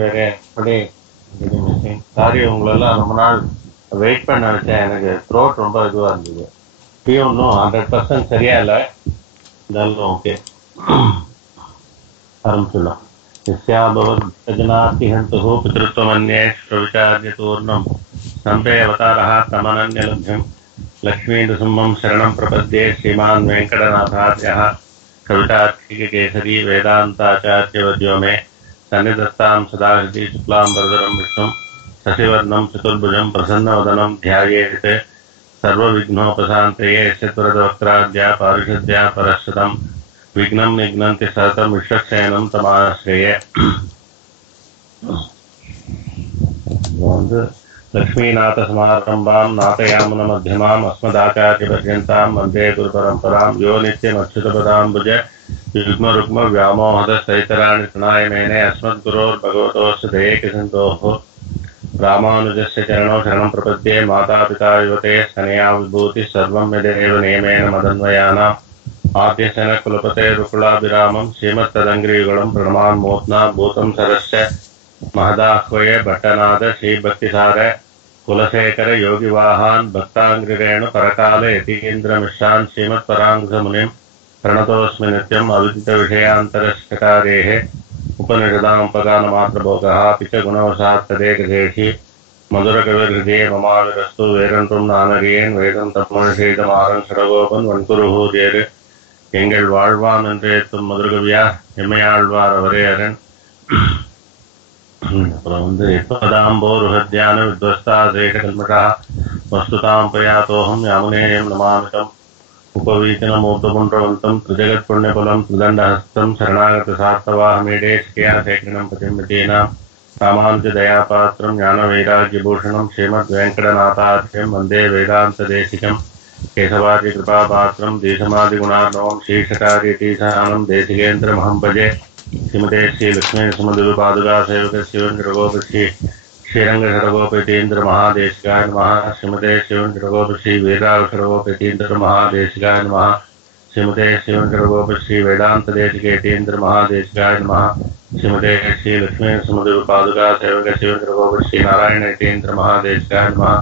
வேற எப்படி சாரி உங்களெல்லாம் ரொம்ப நாள் வெயிட் பண்ண வச்சேன். எனக்கு த்ரோட் ரொம்ப இதுவாக இருந்தது. இப்பயும் இன்னும் 100% சரியா இல்லை. இருந்தாலும் ஓகே ஆரம்பிச்சுடலாம். यस्याभवद्भजनातिहन्तुः पितृत्वमन्ये श्रविचार्यतूर्णं स्नम्भे अवतारः तमनन्यलभ्यं लक्ष्मीनृसिंहं शरणं प्रपद्ये श्रीमान् वेङ्कटनाथार्यः कवितार्थिककेसरी वेदान्ताचार्यवर्यो मे सन्निधत्तां सदा हृदि शुक्लां वरदरं विष्णुं शशिवर्णं चतुर्भुजं प्रसन्नवदनं ध्यायेत् सर्वविघ्नोपशान्तये यस्यत्वरदवक्त्राद्या पारिषद्या परश्रुतं विघ्नं निघ्नन्ति सततं विश्वक्सेनं तमाश्रये. लक्ष्मीनाथसमारम्भां नाथयामुनमध्यमाम् अस्मदाचार्यपर्यन्तां वन्दे गुरुपरम्परां यो नित्यमच्युतपदाम्बुज युग्मरुग्मव्यामोहदसहितराणि तृणाय मेने अस्मद्गुरोर्भगवतोऽस्य दयेकसिन्धोः रामानुजस्य चरणौ शरणं प्रपद्ये. मातापिता युवते स्तनया विभूतिः सर्वं यदेव नियमेन मदन्वयानाम् आद्यशन कुलपते रुकुलाभिरामं श्रीमत्तदङ्घ्रियुगलं प्रणमामि मूर्ध्ना भूतं सरश्च महदाह्वये भट्टनाद श्रीभक्तिसार कुलशेखर योगिवाहान् भक्ताङ्घ्रिरेणु परकाल यतीन्द्रमिश्रान् श्रीमत्पराङ्घमुनिं प्रणतोऽस्मि नित्यम् अविदितविषयान्तरश्चकारेः उपनिषदामुपगानमात्रभोगः अपि च गुणवशात् तदेकदेशी मधुरकविहृदये ममाविरस्तु वेरन्तं नानरियेन् वेदं तत्मनुषेदमारन् षडगोपन् वन्कुरुहूर्येर् எங்கள் வாழ்வான் என்று ஏற்றும் மதுரகவியா எம்மையாழ்வார் அவரே அரண். அப்புறம் எப்பதாம்போருஹத்யான வித்வஸ்தா சேஷகல்மஷா வஸ்துதாம் பயாத்தோகம் யாமுனேயம் நமாமிதம் उपवीचनमूर्तपुण्ड्रवन्तं त्रिजगत् पुण्यफलं त्रिदण्डहस्तं शरणागत सार्थवाहमीडे श्रियाशेखरणं प्रतिमतीनां रामानुजदयापात्रं ज्ञानवैराग्यभूषणं श्रीमद्वेङ्कटनाथार्यं वन्दे वेदान्तदेशिकं केशवार्यकृपापात्रं देशमादिगुणार्णवं श्रीशकार्यतीशानं देशिकेन्द्रमहं भजे. श्रीमते श्रीलक्ष्मीनृसिंहदेवपादुकासेवक शिवेन्द्रगोपश्री श्रीरंगषडगोपेतीन्द्र महादेशिकाय नमः. श्रीमते शिवेन्द्रगोपश्री वीरावषडगोपेतीन्द्र महादेशिकाय नमः. श्रीमते शिवेन्द्रगोपश्री वेदान्तदेशिकेतीन्द्र महादेशिकाय नमः. श्रीमते श्रीलक्ष्मीनृसिंहदेवपादुकासेवक शिवेन्द्रगोपश्री नारायणेतीन्द्र महादेशिकाय नमः.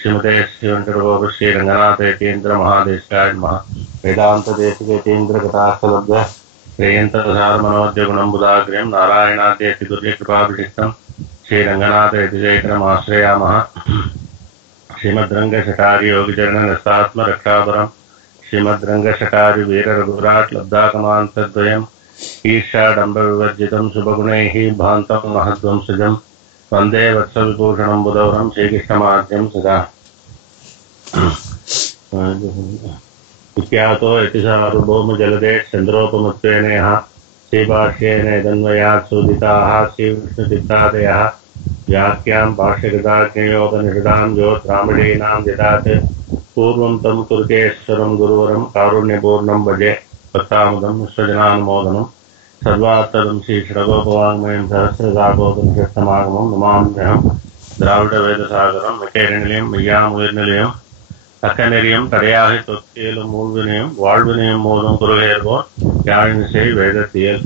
श्रीमते शिवेन्द्रगोपश्री रंगनाथेतीन्द्र महादेशिकाय नमः. वेदान्तदेशिकेतीन्द्र कथास्थलभ्य श्रेयन्तसारमनोज्यगुणं बुधाग्र्यं नारायणाद्यतिदुर्यकृपाभिषिक्तं श्रीरंगनाथ यतिशेखरमाश्रयामः. श्रीमद्रंगशठारि योगिचरणनस्तात्मरक्षापरं श्रीमद्रंगशठारि वीररघुराट् लब्धाकमान्तद्वयम् ईर्ष्याडम्बविवर्जितं शुभगुणैः भान्तं महद्वंसजं वन्दे वत्सविभूषणं बुधवरं श्रीकृष्णमाद्यं सदा. विख्यातो यतिसार्वभौमजलदे चन्द्रोपमत्वेनेह श्रीभाष्येन यदन्वयात् सूदिताः श्रीविष्णुचित्तादयः व्याख्यां भाष्यकृताज्ञयोपनिषदां ज्योतिरामणीनां यदात् पूर्वं तं कुरुकेश्वरं गुरुवरं कारुण्यपूर्णं भजे. भक्तामुदं विश्वजनानुमोदनं सर्वार्थदं श्रीषडगोपवाङ्मयं सहस्रशाखोपनिषत्समागमं नमाम्यहं. द्राविडवेदसागरं विकेरणिलयं மெய்யாமுயிர்நிலையம் தக்கநெறியும் கடையாகி தொத்தியலும் மூழ்வினையும் வாழ்வினையும் மூலம் குறுகேறுவோர் யாழினிசை வேதத்தியல்.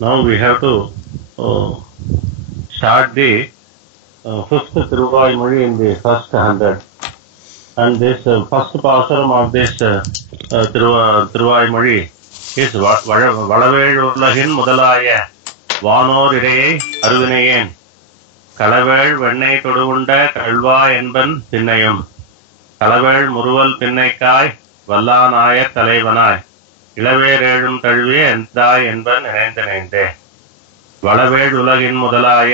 Now we have to start the fifth Tiruvayamozhi in the first 100, and this first pasaram of this Tiruvayamozhi is வளவேழ் உலகின் முதலாய வானோர் இடையை அருவினையேன் களவேள் வெண்ணெய் தொடுவுண்ட கல்வா என்பன் பின்னையும் களவேள் முறுவல் பின்னைக்காய் வல்லானாய தலைவனாய் இளவேரேழும் தழுவிய எந்தாய் என்பன் நினைந்தே வளவேள் உலகின் முதலாய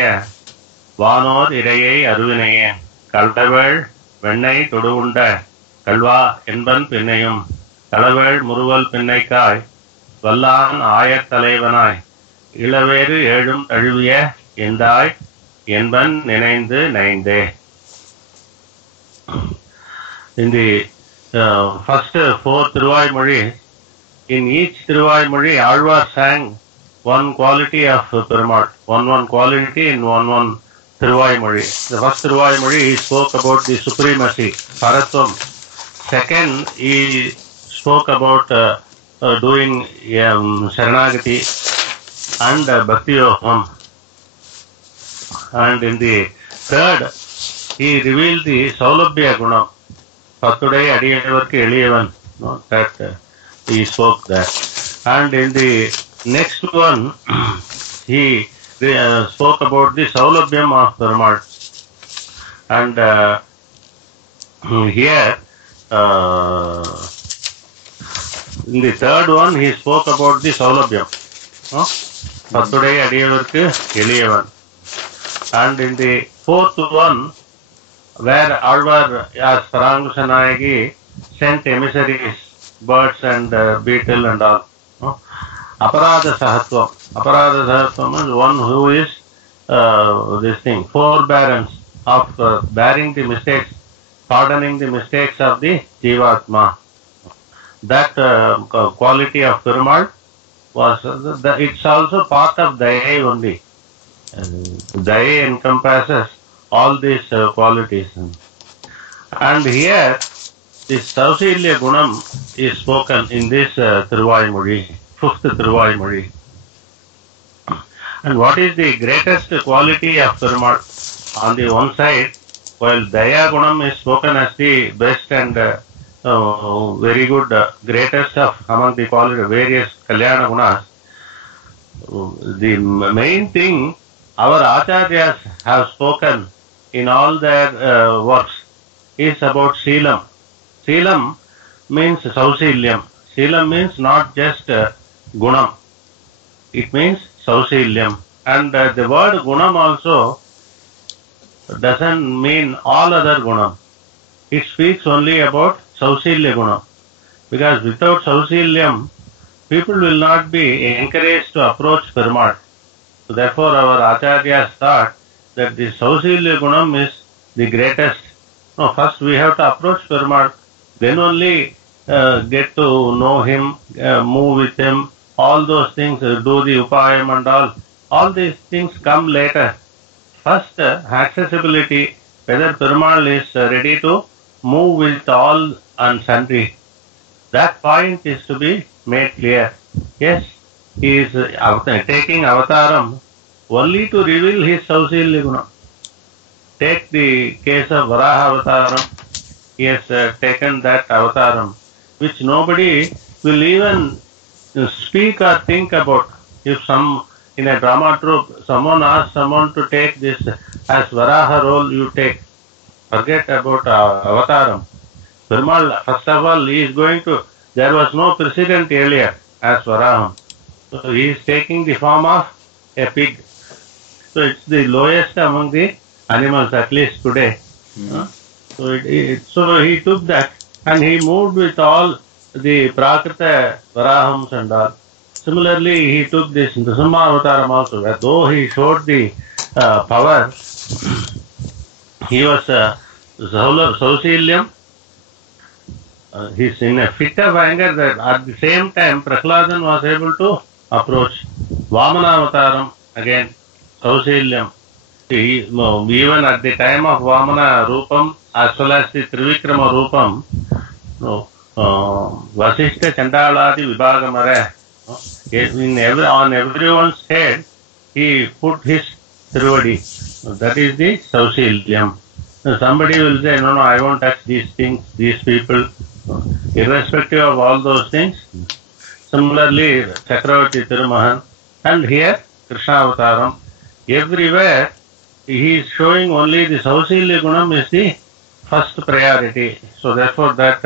வானோர் இடையை அருவினையேன் களவேள் வெண்ணெய் தொடுவுண்ட கல்வா என்பன் பின்னையும் களவேள் முறுவல் பின்னைக்காய் வல்லான் ஆயத் தலைவனாய் இளவேறு ஏழும் தழுவிய எந்தாய் என்பன் நினைந்தே. In the first four Tiruvayamozhi, in each Tiruvayamozhi, Alvar sang one quality of Perumal, one quality in one Tiruvayamozhi. The first Tiruvayamozhi he spoke about the supremacy, Paratvam. Second, he spoke about doing Sharanagati and Bhakti Yoham. And in the third, he revealed the Saulabhya Gunam. Patudai Adiyavarku Eliyavan. That he spoke that. And in the next one, he spoke about the Saulabhyam of Perumal. And here, in the third one, he spoke about the Saulabhyam. Patudai Adiyavarku Eliyavan. And in the fourth one, where Alvar as Parangusanayagi sent emissaries, birds and beetle and all. Aparada Sahatvam. Aparada Sahatvam is one who is forbearance of bearing the mistakes, pardoning the mistakes of the Jivatma. That quality of Perumal was, it's also part of Daya only. Daya encompasses all these qualities. And here, this Sausilya Gunam is spoken in this Thiruvaimozhi, fifth Thiruvaimozhi. And what is the greatest quality of Perumal? On the one side, while Daya Gunam is spoken as the best and very good, greatest of among the various Kalyana Gunas, the main thing our Acharyas have spoken in all their works is about Seelam. Seelam means Sausilyam. Seelam means not just Gunam. It means Sausilyam. And the word Gunam also doesn't mean all other Gunam. It speaks only about Sausilya Gunam. Because without Sausilyam, people will not be encouraged to approach Perumal. So therefore our Acharyas thought that the Sausilya Gunam is the greatest. No, first we have to approach Perumal, then only get to know him, move with him, all those things, do the Upayam and all these things come later. First, accessibility, whether Perumal is ready to move with all and sundry. That point is to be made clear. Yes, he is taking avataram only to reveal his Sausilya Gunam. Take the case of Varaha avataram. He has taken that avataram, which nobody will even speak or think about. If in a drama troupe, someone asks someone to take this as Varaha role, you take. Forget about avataram. Perumal, first of all, he is going to, there was no precedent earlier as Varaham. So he is taking the form of a pig. So it's the lowest among the animals, at least today. So he took that and he moved with all the Prakrita Varahams and all. Similarly, he took this Nrsimha Avataram also, where though he showed the power, he was Sausilyam. He's in a fit of anger that at the same time Prahladan was able to approach. Vamana Avataram, again, Sausilyam. Even at the time of Vamana Rupam, as well as the Trivikrama Rupam, Vasishta Chandaladi Vibhagamare, on everyone's head, he put his Trivadi. That is the Sausilyam. Somebody will say, no, I won't touch these things, these people. Irrespective of all those things, similarly Chakravarti Thirumahan, and here Krishna Avataram, everywhere he is showing only the Sausilya Gunam is the first priority. So therefore that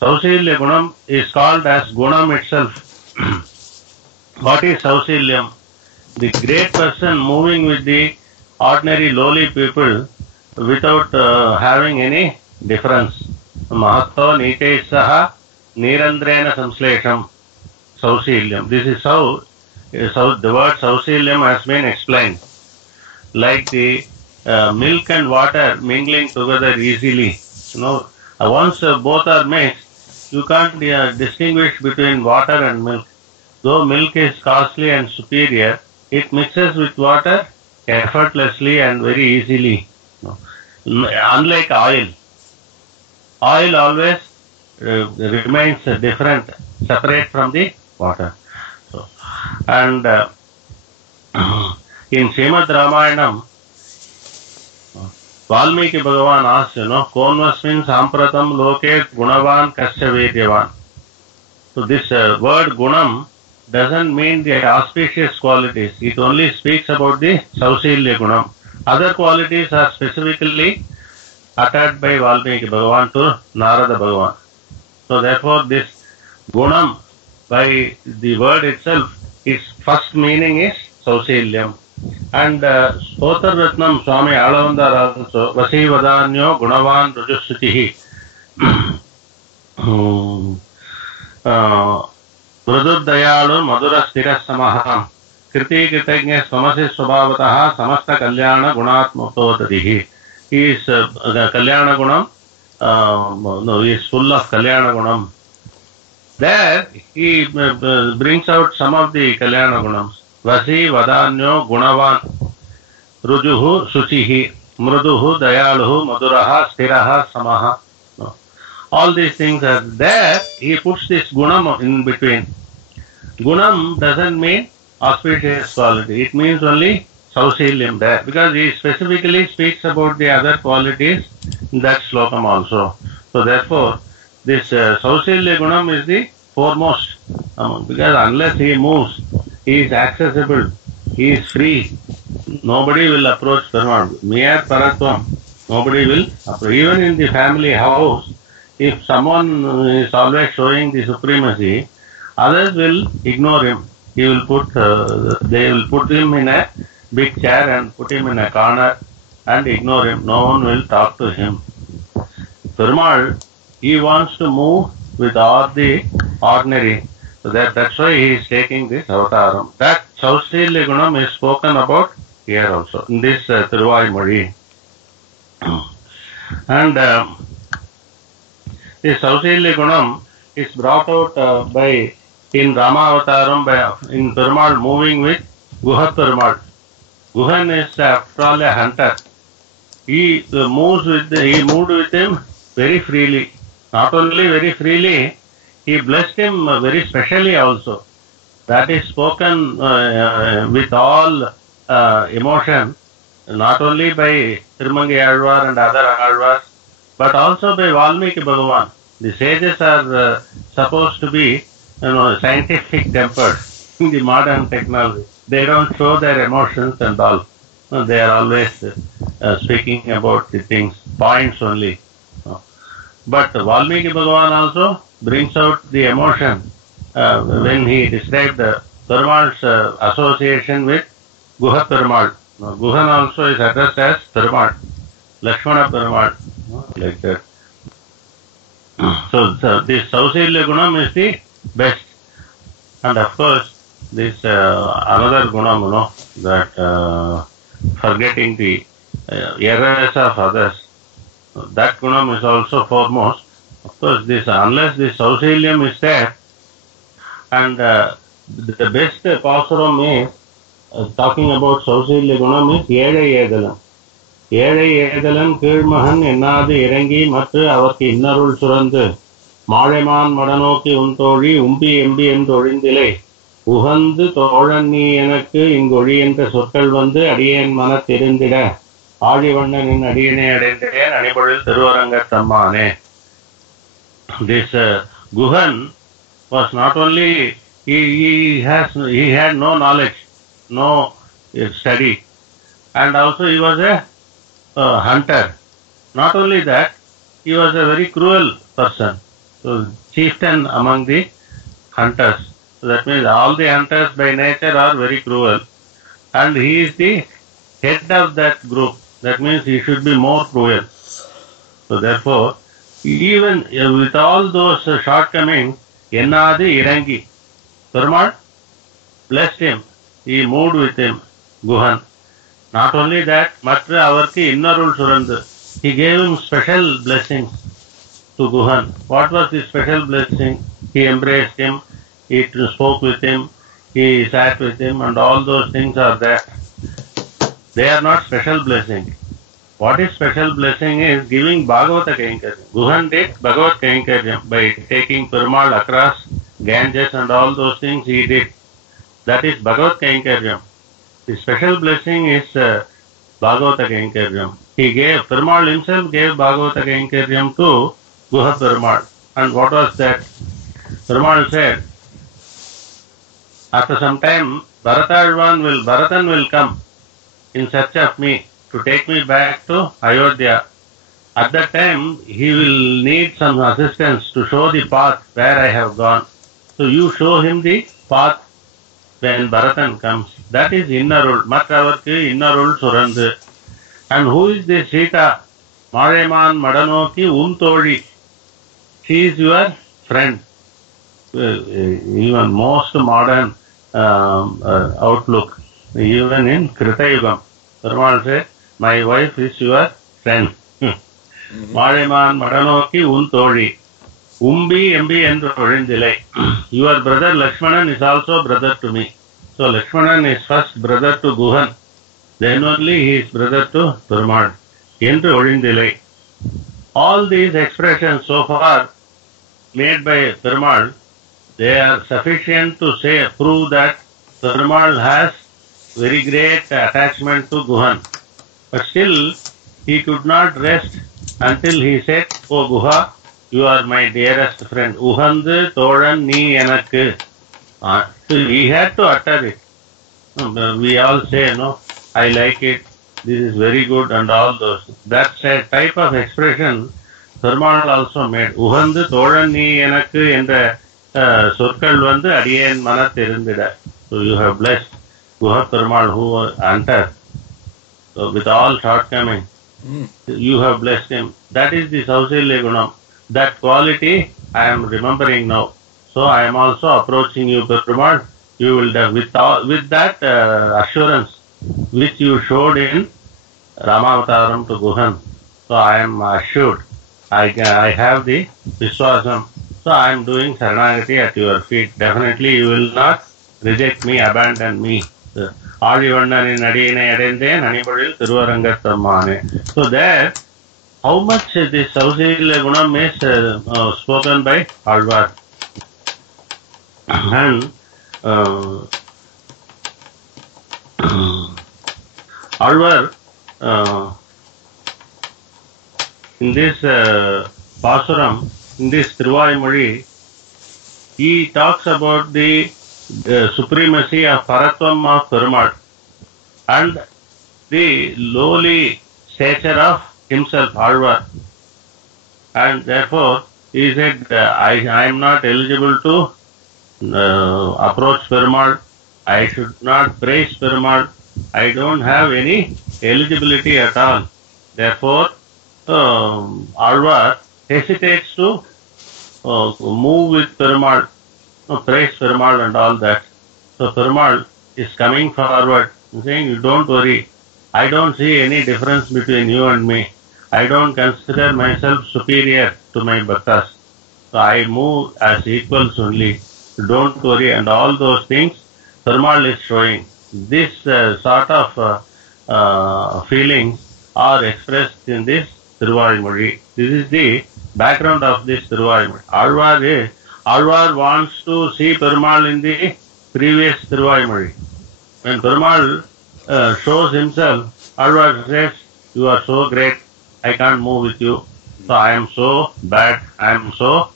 Sausilya Gunam is called as Gunam itself. What is Sausilyam? The great person moving with the ordinary lowly people without having any difference. Mahatto Nite Saha Nirandrena Samslesham Sausilyam. This is how the word Sausilyam has been explained. Like the milk and water mingling together easily. Once both are mixed, you can't distinguish between water and milk. Though milk is costly and superior, it mixes with water effortlessly and very easily. Unlike oil. Oil always remains different, separate from the water. So, and in Srimad Ramayanam, Valmiki Bhagavan asks, Konvasmin Sampratam Loke Gunavan Kasya Vedyavan. So this word Gunam doesn't mean the auspicious qualities. It only speaks about the Sausilya Gunam. Other qualities are specifically uttered by Valmiki Bhagavan to Narada Bhagavan. So therefore this Gunam, by the word itself, its first meaning is Sausilyam. And Stotra Ratnam Swami Alavandar also, Vasi Vadanyo Gunavan Rujusutihi. Mrudur Dayalu Madura Stira Samaham Kriti Kritagnya Samasi Swabhavataha Samasta Kalyana Gunatmutodadihi. He is Kalyana Gunam, he is full of Kalyana Gunam. There he brings out some of the Kalyana Gunams. Vasi Vadanyo Gunavan Rujuhu Suchihi Mruduhu Dayaluhu Maduraha Stiraha Samaha. All these things are there. He puts this Gunam in between. Gunam doesn't mean auspicious quality. It means only Sausilyam there, because he specifically speaks about the other qualities in that slokam also. So therefore, this Sausilya Gunam is the foremost among, because unless he moves, he is accessible, he is free. Nobody will approach Perumal. Mere Paratvam. Nobody will approach. Even in the family house, if someone is always showing the supremacy, others will ignore him. He will they will put him in a big chair and put him in a corner and ignore him. No one will talk to him. Perumal, he wants to move with all the ordinary. So that's why he is taking this avataram. That Sausilya Gunam is spoken about here also, in this Thiruvaimozhi. And this Sausilya Gunam is brought out by, in Ramavataram, in Perumal moving with Guha Perumal. Guhan is after all a hunter. He moved with him very freely. Not only very freely, he blessed him very specially also. That is spoken with all emotion, not only by Tirumangi Alvar and other Alvars, but also by Valmiki Bhagavan. The sages are supposed to be, scientific tempered in the modern technology. They don't show their emotions and all. They are always speaking about the things, points only. But Valmiki Bhagavan also brings out the emotion when he described Perumal's association with Guha Perumal. Guhan also is addressed as Perumal, Lakshmana Perumal, like that. So this Sausilya Gunam is the best. And of course, this another Gunam, that forgetting the errors of others, that Gunam is also foremost. Of course, this, unless this Sausilyam is there, and the best Pasuram is talking about Sausilya Gunam is Yedai Edalam. Yedai Edalam Kirmahan Enadi Irangi Matu Avaki Innarul Surandu Mareman Madanoki Untori Umpi Embi and Dorindile Uhandu Torani Enaka Ingori and the Sokal Vandu Adian Mana Tirindida Adivandan in Adiane Adente and anybody Thiruvaranga Tamane. This Guhan was not only, he had no knowledge, no study, and also he was a hunter. Not only that, he was a very cruel person. So chieftain among the hunters. So that means all the hunters by nature are very cruel, and he is the head of that group. That means he should be more cruel. So therefore, even with all those shortcomings, Ennadi Irangi, Perumal blessed him. He moved with him, Guhan. Not only that, Matra Avarki Innarul Surandu. He gave him special blessings to Guhan. What was the special blessing? He embraced him, he spoke with him, he sat with him, and all those things are there. They are not special blessing. What is special blessing is giving Bhagavata Kainkariam. Guhan did Bhagavat Kainkariam by taking Perumal across Ganges and all those things he did. That is Bhagavat Kainkariam. The special blessing is Bhagavata Kainkariam. He gave, Perumal himself gave Bhagavata Kainkariam to Guha Perumal. And what was that? Perumal said, after some time, Bharatan will come in search of me to take me back to Ayodhya. At that time, he will need some assistance to show the path where I have gone. So you show him the path when Bharatan comes. That is Innarul. Matravarku Innarul Surandu. And who is this Sita? Mareman Madanoki Untoli. She is your friend. Even most modern outlook, even in Krita Yugam. Perumal said, my wife is your friend. Mareman Madanoki Untoli. Umbi Embi and Orindilai. Your brother Lakshmanan is also brother to me. So Lakshmanan is first brother to Guhan. Then only he is brother to Perumal. என்று Orindilai. All these expressions so far made by Perumal, they are sufficient to say, prove that Perumal has very great attachment to Guhan. But still, he could not rest until he said, O Guha, you are my dearest friend. Uhandu Thoran Ni Enakku. So he had to utter it. We all say, no, I like it, this is very good and all those. That's a type of expression Perumal also made. Uhandu Thoran Ni Enakku என்ற சொற்கள் வந்து அடியேன் மனத்திருந்திட. So you have blessed Guha Perumal who enters with all shortcomings. You have blessed him. That is the Sausilya Gunam. That quality I am remembering now. So I am also approaching you, Perumal. You will with that assurance which you showed in Ramavataram to Guhan. So I am assured. I have the Vishwasam. So I am doing Saranagati at your feet. Definitely you will not reject me, abandon me. Aalivannani nadiyinai adendhen anipazhil thiruvarangathammane. So there, how much this Sausilya Gunam is spoken by Alvar. And Alvar in this Pasuram, in this Thiruvaimozhi, he talks about the supremacy of Paratvam of Perumal and the lowly stature of himself, Alvar. And therefore, he said, I am not eligible to approach Perumal. I should not praise Perumal. I don't have any eligibility at all. Therefore, Alvar hesitates to move with Perumal, praise Perumal and all that. So Perumal is coming forward and saying, you don't worry. I don't see any difference between you and me. I don't consider myself superior to my bhaktas. So I move as equals only. Don't worry. And all those things Perumal is showing. This sort of feelings are expressed in this Thiruvaimozhi. This is the background of this Thiruvaimozhi. Alvar wants to see Perumal in the previous Thiruvaimozhi. When Perumal shows himself, Alvar says, you are so great, I can't move with you. So I am so bad, I am so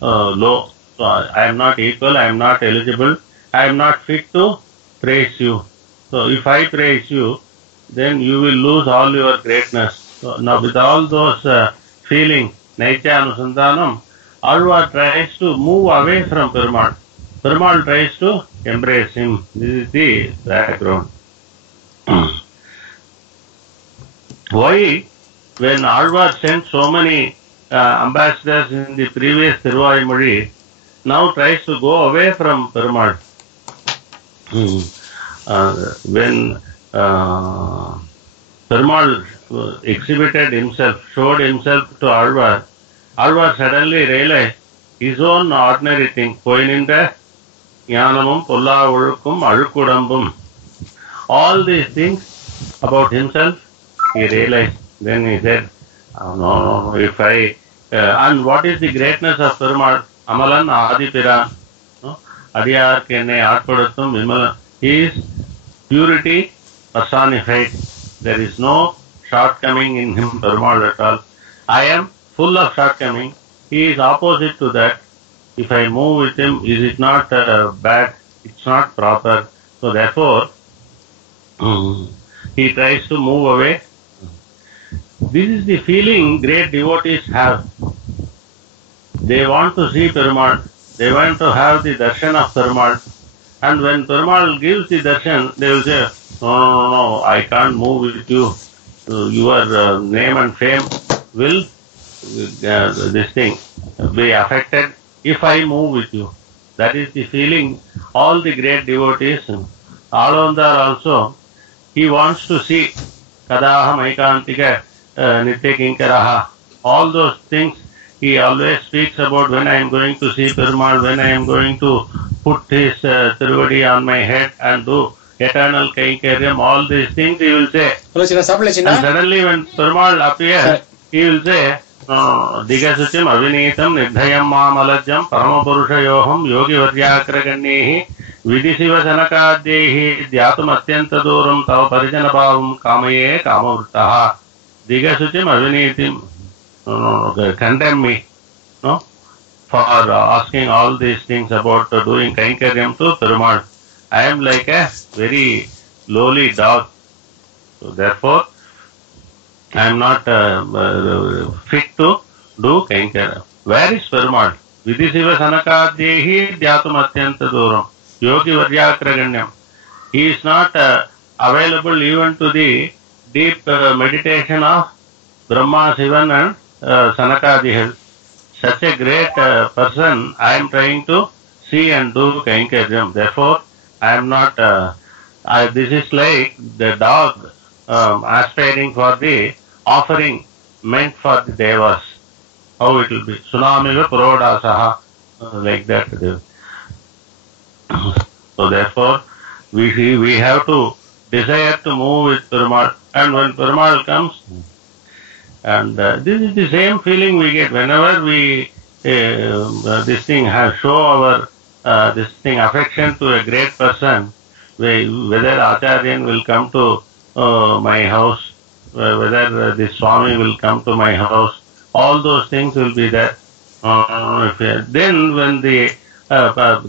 low. So I am not equal, I am not eligible, I am not fit to praise you. So if I praise you, then you will lose all your greatness. So now with all those feelings, Naitya Anusandanam, Alvar tries to move away from Perumal. Perumal tries to embrace him. This is the background. Why, when Alvar sent so many ambassadors in the previous Thiruvaimozhi, now tries to go away from Perumal? When Perumal exhibited himself, showed himself to Alvar, Alvar suddenly realized his own ordinary thing. Poininda Jnanamum Pulla Ulukum Alukudambum. All these things about himself, he realized. Then he said, oh, no, if I, and what is the greatness of Perumal? Amalan Adipiran, no? Adiyar Kenne Atpadathum Vimalan. He is purity personified. There is no shortcoming in him, Perumal at all. I am full of shortcoming. He is opposite to that. If I move with him, is it not bad? It's not proper. So therefore, he tries to move away. This is the feeling great devotees have. They want to see Perumal. They want to have the darshan of Perumal. And when Perumal gives the darshan, they will say, no, I can't move with you. Your name and fame will this thing be affected if I move with you. That is the feeling all the great devotees, Alondar also, he wants to see Kadaham Aikantika Nitya Kinkaraha. All those things he always speaks about. When I am going to see Perumal, when I am going to put his Tiruvadi on my head and do eternal Kainkaryam, all these things he will say. And suddenly when Perumal appears, he will say, Digasuchim Avinitam Nidhayam Mamalajam Paramapurushayoham Yogi Varyakragannehi Vidisiva Sanakadehi Dhyatum Atyanta Duram Tava Parijanabhavam Kamaye Kamavruttaha. Digasuchim Avinitim, condemn me, no, for asking all these things about doing Kainkaryam to Perumal. I am like a very lowly dog. So therefore, I am not fit to do Kainkaryam. Where is Perumal? Vidisiva Sanakadehi Dhyatum Atyanta Duram Yogi Varyakraganyam. He is not available even to the deep meditation of Brahma, Sivan and Sanakadihil. Such a great person I am trying to see and do Kainkaryam. Therefore, I am not, this is like the dog aspiring for the offering meant for the devas. How it will be? Tsunami Purodasaha, like that. So therefore, we have to desire to move with Perumal. And when Perumal comes, and this is the same feeling we get whenever we this thing show our this thing affection to a great person. Whether Acharyan will come to my house, whether the Swami will come to my house, all those things will be there. Then when the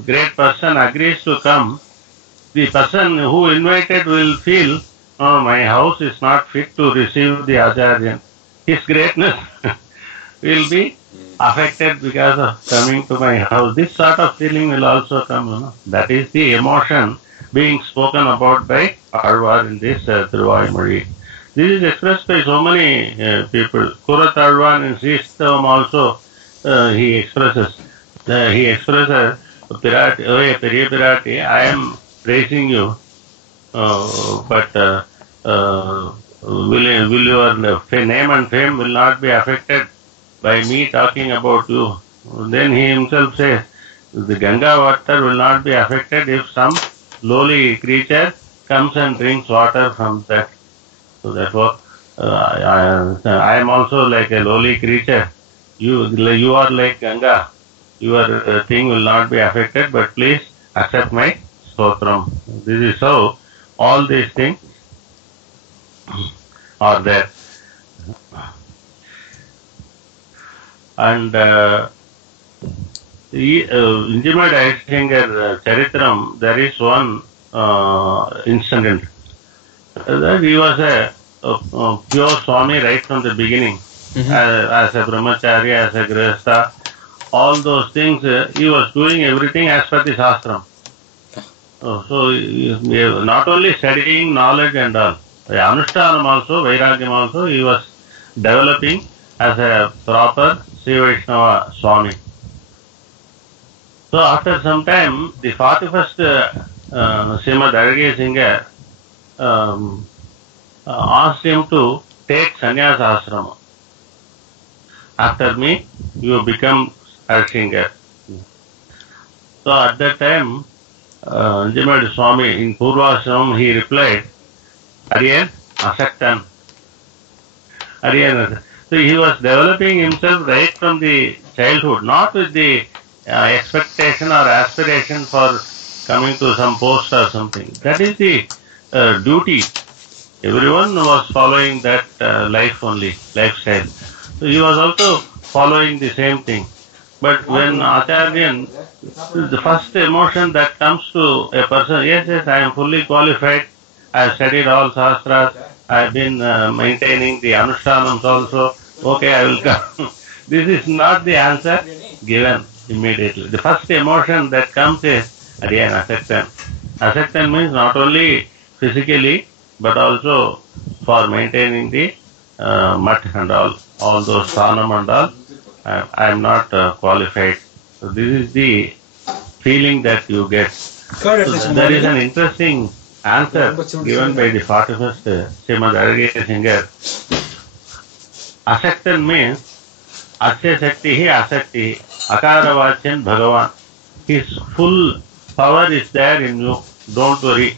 great person agrees to come, the person who invited will feel, my house is not fit to receive the Acharyan. His greatness will be affected because of coming to my house. This sort of feeling will also come. That is the emotion being spoken about by Alvar in this Tiruvazhimozhi. This is expressed by so many people. Kurat Alvar in Sristavam also he expresses, Pirati, oh Periya Pirati, I am praising you, but will your name and fame will not be affected by me talking about you. Then he himself says, the Ganga water will not be affected if some lowly creature comes and drinks water from that. So therefore, I am also like a lowly creature. You are like Ganga. Your thing will not be affected, but please accept my stotram. This is how all these things are there. And Intimate Aishsinger Charitram, there is one incident. That he was a pure Swami right from the beginning. As a brahmacharya, as a grihastha, all those things, he was doing everything as per the Shastram. So, not only studying knowledge and all, Anushtanam also, Vairagyam also, he was developing as a proper Sri Vaishnava Swami. So, after some time, the 41st Srimad Adage Singer asked him to take sannyas ashrama. After me, you become Aishsinger. So, at that time, Intimate Swami in Purvashram, he replied, Aryan, Asaktan. Ariyan. So he was developing himself right from the childhood, not with the expectation or aspiration for coming to some post or something. That is the duty. Everyone was following that lifestyle. So he was also following the same thing. But when Acharyan, the first emotion that comes to a person, yes, I am fully qualified, I have studied all Shastras, I have been maintaining the Anushtanams also, okay, I will come. This is not the answer given immediately. The first emotion that comes is, again, acceptance. Acceptance means not only physically, but also for maintaining the mat and all those sthanam and all. I am not qualified. So this is the feeling that you get. So there is an interesting answer given by the 41st Srimad Aragya Singer. Asaktan means Asya Shakti hi Asakti, Akaravachan Bhagavan. His full power is there in you. Don't worry.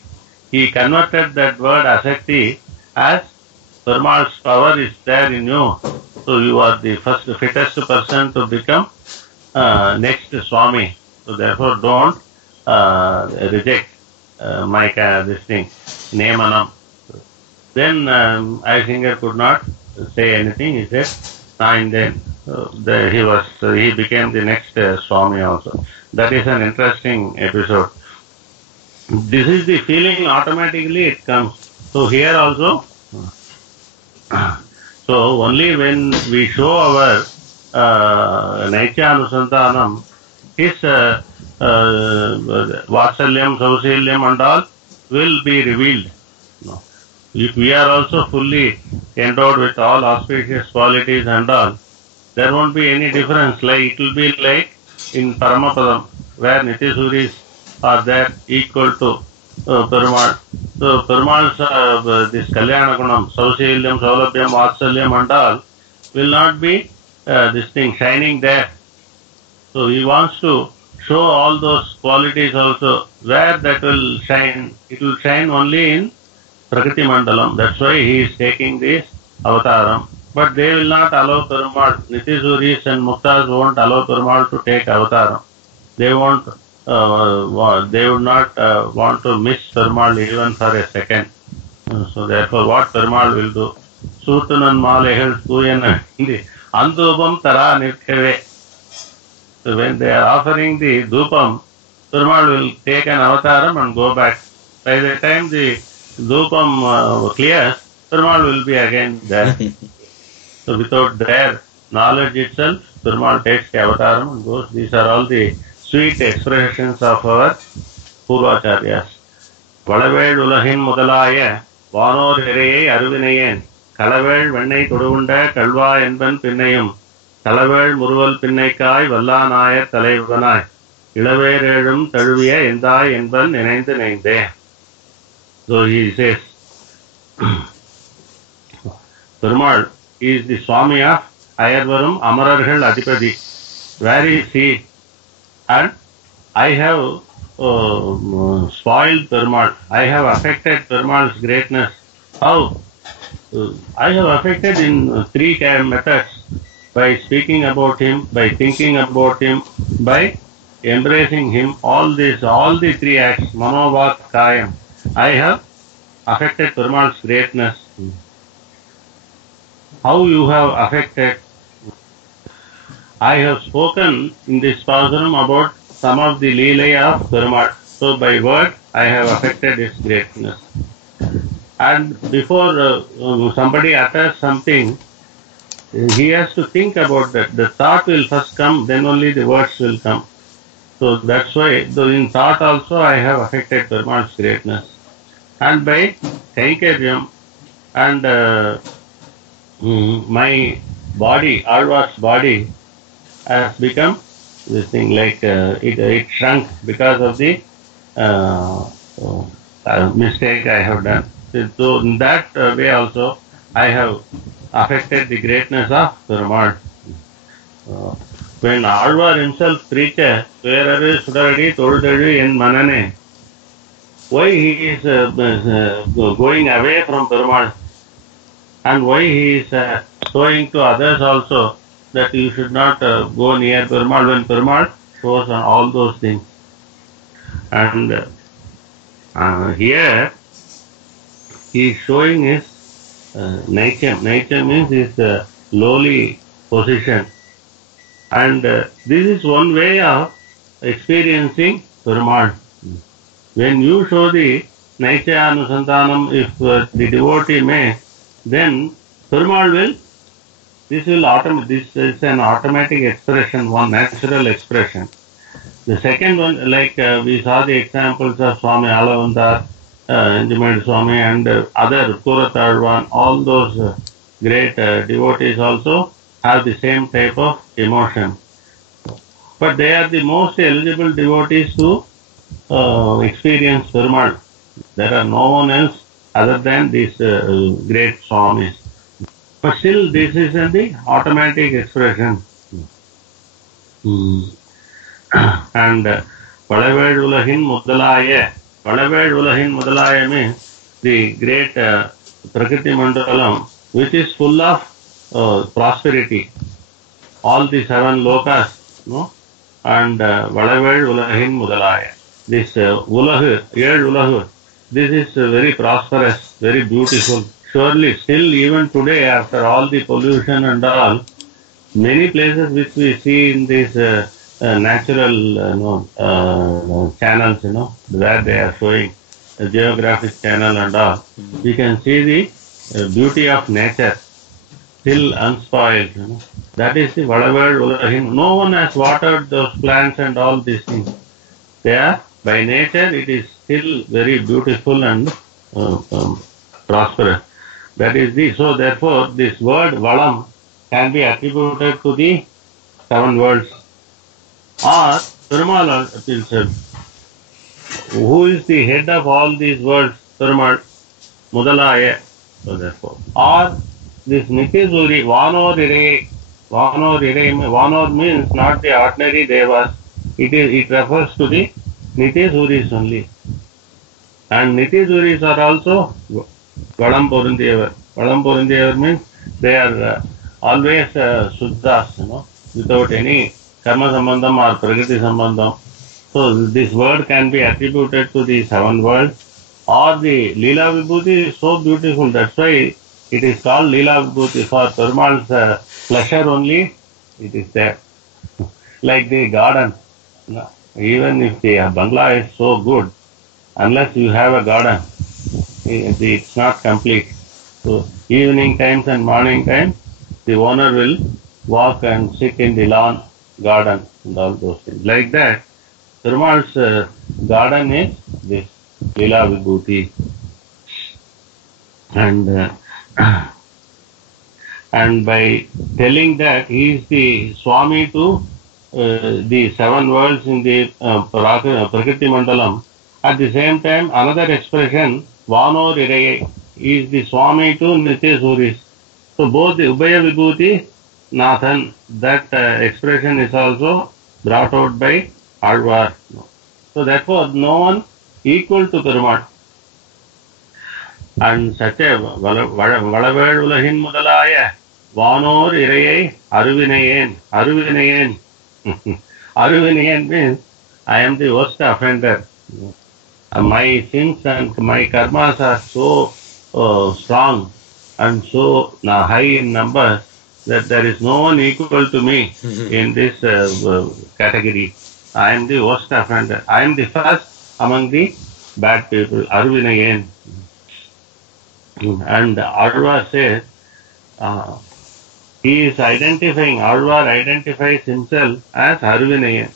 He converted that word Asakti as Perumal's power is there in you. So you are the fittest person to become next Swami. So therefore don't reject this thing, Nemanam. Then Ayasinger could not say anything. He said, and then he became the next Swami also. That is an interesting episode. This is the feeling, automatically it comes. So here also, so only when we show our Naitya Anusantanam, his Vatsalyam, Sausilyam and all will be revealed. No. If we are also fully endowed with all auspicious qualities and all, there won't be any difference. Like it will be like in Paramapadam, where Nityasuris are there equal to Perumal. So Perumal's this Kalyana Gunam, Sausilyam, Saulabhyam, Vatsalyam and all will not be this thing shining there. So he wants to show all those qualities also. Where that will shine? It will shine only in Prakriti Mandalam. That's why he is taking this avataram. But they will not allow Perumal. Nityasuris and Muktas won't allow Perumal to take avataram. They won't. They would not want to miss Perumal even for a second. So therefore, what Perumal will do? Sutunan Malehal Suyan Andupam Tara Nirkave. So when they are offering the Dupam, Perumal will take an avataram and go back. By the time the Dupam clears, Perumal will be again there. So without their knowledge itself, Perumal takes the avataram and goes. These are all the sweet expressions of our Purvacharyas. Valavel Ulahin Mudalaya, Vanor Hereye Aruvinayen, Kalavel Vennai Koduvunda, Kalva Enban Pinnayum, Kalavel Muruval Pinnaikai, Vallanaya Talaivanai, Ilaverelum Taduviya Endai Enban Enainthu Nainde. So he says, Perumal is the Swami of Ayarvarum Amararhal Adipadi. Where is he? And I have spoiled Perumal. I have affected Perumal's greatness. How? I have affected in three methods. By speaking about him, by thinking about him, by embracing him. All the three acts, Manovat Kayam. I have affected Perumal's greatness. How you have affected? I have spoken in this pasaram about some of the Leelaya of Perumal. So by word, I have affected his greatness. And before somebody utters something, he has to think about that. The thought will first come, then only the words will come. So that's why, though in thought also, I have affected Perumal's greatness. And by Kainkaryam and my body, Alvar's body, has become this thing like it shrunk because of the mistake I have done. So in that way also I have affected the greatness of Perumal. When Alvar himself preaches, wherever Sudaradi Toldadu in Manane, why he is going away from Perumal? and why he is showing to others also that you should not go near Perumal when Perumal shows on all those things. And here he is showing his nature. Nature means his lowly position. And this is one way of experiencing Perumal. When you show the Naitya Anusantanam, if the devotee may, then Perumal will, this is an automatic expression, one natural expression. The second one, like we saw the examples of Swami Alavandar, Injimad Swami and other Kuratalwan, all those great devotees also have the same type of emotion. But they are the most eligible devotees to experience Perumal. There are no one else other than these great Swamis. But still this is the automatic expression. And Valavel Ulahin Mudalaya means the great Prakriti Mandalam, which is full of prosperity. All the 7 lokas, no? And Valavel Ulahin Mudalaya. This Ulahu, this is very prosperous, very beautiful. Surely, still even today, after all the pollution and all, many places which we see in these natural channels, where they are showing a geographic channel and all, we can see the beauty of nature, still unspoiled. That is the Valavel Ulahin. No one has watered those plants and all these things. They are, by nature, it is still very beautiful and prosperous. That is so therefore this word Valam can be attributed to the 7 worlds. Or Perumal himself. Who is the head of all these worlds? Perumal. Mudalaya. So therefore. Or this Nitya-Suri, Vanor Ire. Vanor means not the ordinary devas. It refers to the Nitya-Suris only. And Nitya-Suris are also Valam Porundiyavar. Valam Porundiyavar means they are always Suddhas, without any Karma Sambandham or Prakriti Sambandham. So this word can be attributed to the 7 worlds. Or the Leela Vibhuti is so beautiful, that's why it is called Leela Vibhuti. For Perumal's pleasure only, it is there. Like the garden. Even if the bungalow is so good, unless you have a garden, it's not complete. So evening times and morning times, the owner will walk and sit in the lawn garden and all those things. Like that, Perumal's garden is this Leela Vibhuti. And by telling that he is the Swami to the 7 worlds in the Prakriti Mandalam, at the same time another expression, Vanor Iraye, is the Swami to Nitya-Suris. So both the Ubhaya Vibhuti, Nathan, that expression is also brought out by Alvar. So therefore no one equal to Perumal. And such a Valavel Ulahin Mudalaya, Vanor Iraye, Aruvinayen. Aruvinayan means I am the worst offender. My sins and my karmas are so strong and so high in numbers that there is no one equal to me in this category. I am the worst offender. I am the first among the bad people. Aruvinayan. And Alvar says, he is identifying, Alvar identifies himself as Aruvinayan.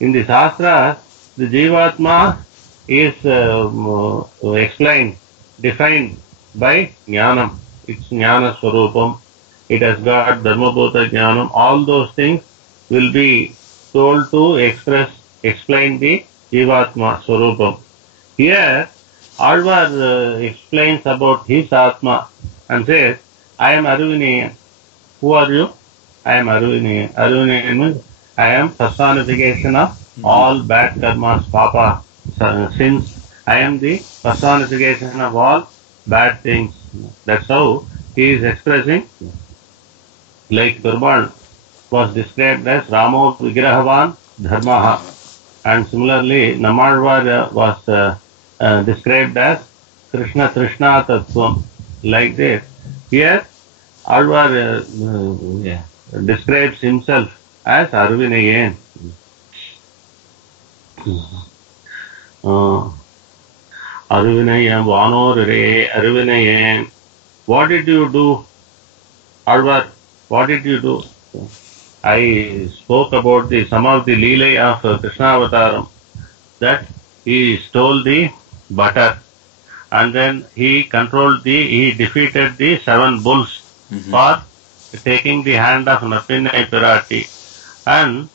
In the Shastras, the Jivatma is explained, defined by Jnanam. It's Jnana Swarupam. It has got Dharmabhuta Jnanam. All those things will be told to explain the Jivatma Swarupam. Here, Alvar explains about his Atma and says, I am Aruvinayan. Who are you? I am Aruvinayan. Aruvinayan means I am personification of all bad karmas, papa, sins. I am the personification of all bad things. That's how he is expressing. Like Perumal was described as Ramo Vigrahavan Dharmaha, and similarly Namalvar was described as Krishna Trishna Tattvam. Like this, here Alvar describes himself as Arvinayen. Arvinayam Vanore Arvinayen. What did you do, Alvar? What did you do? I spoke about some of the Leela of Krishna Avataram, that he stole the butter, and then he defeated the 7 bulls for taking the hand of Napinai Pirati. And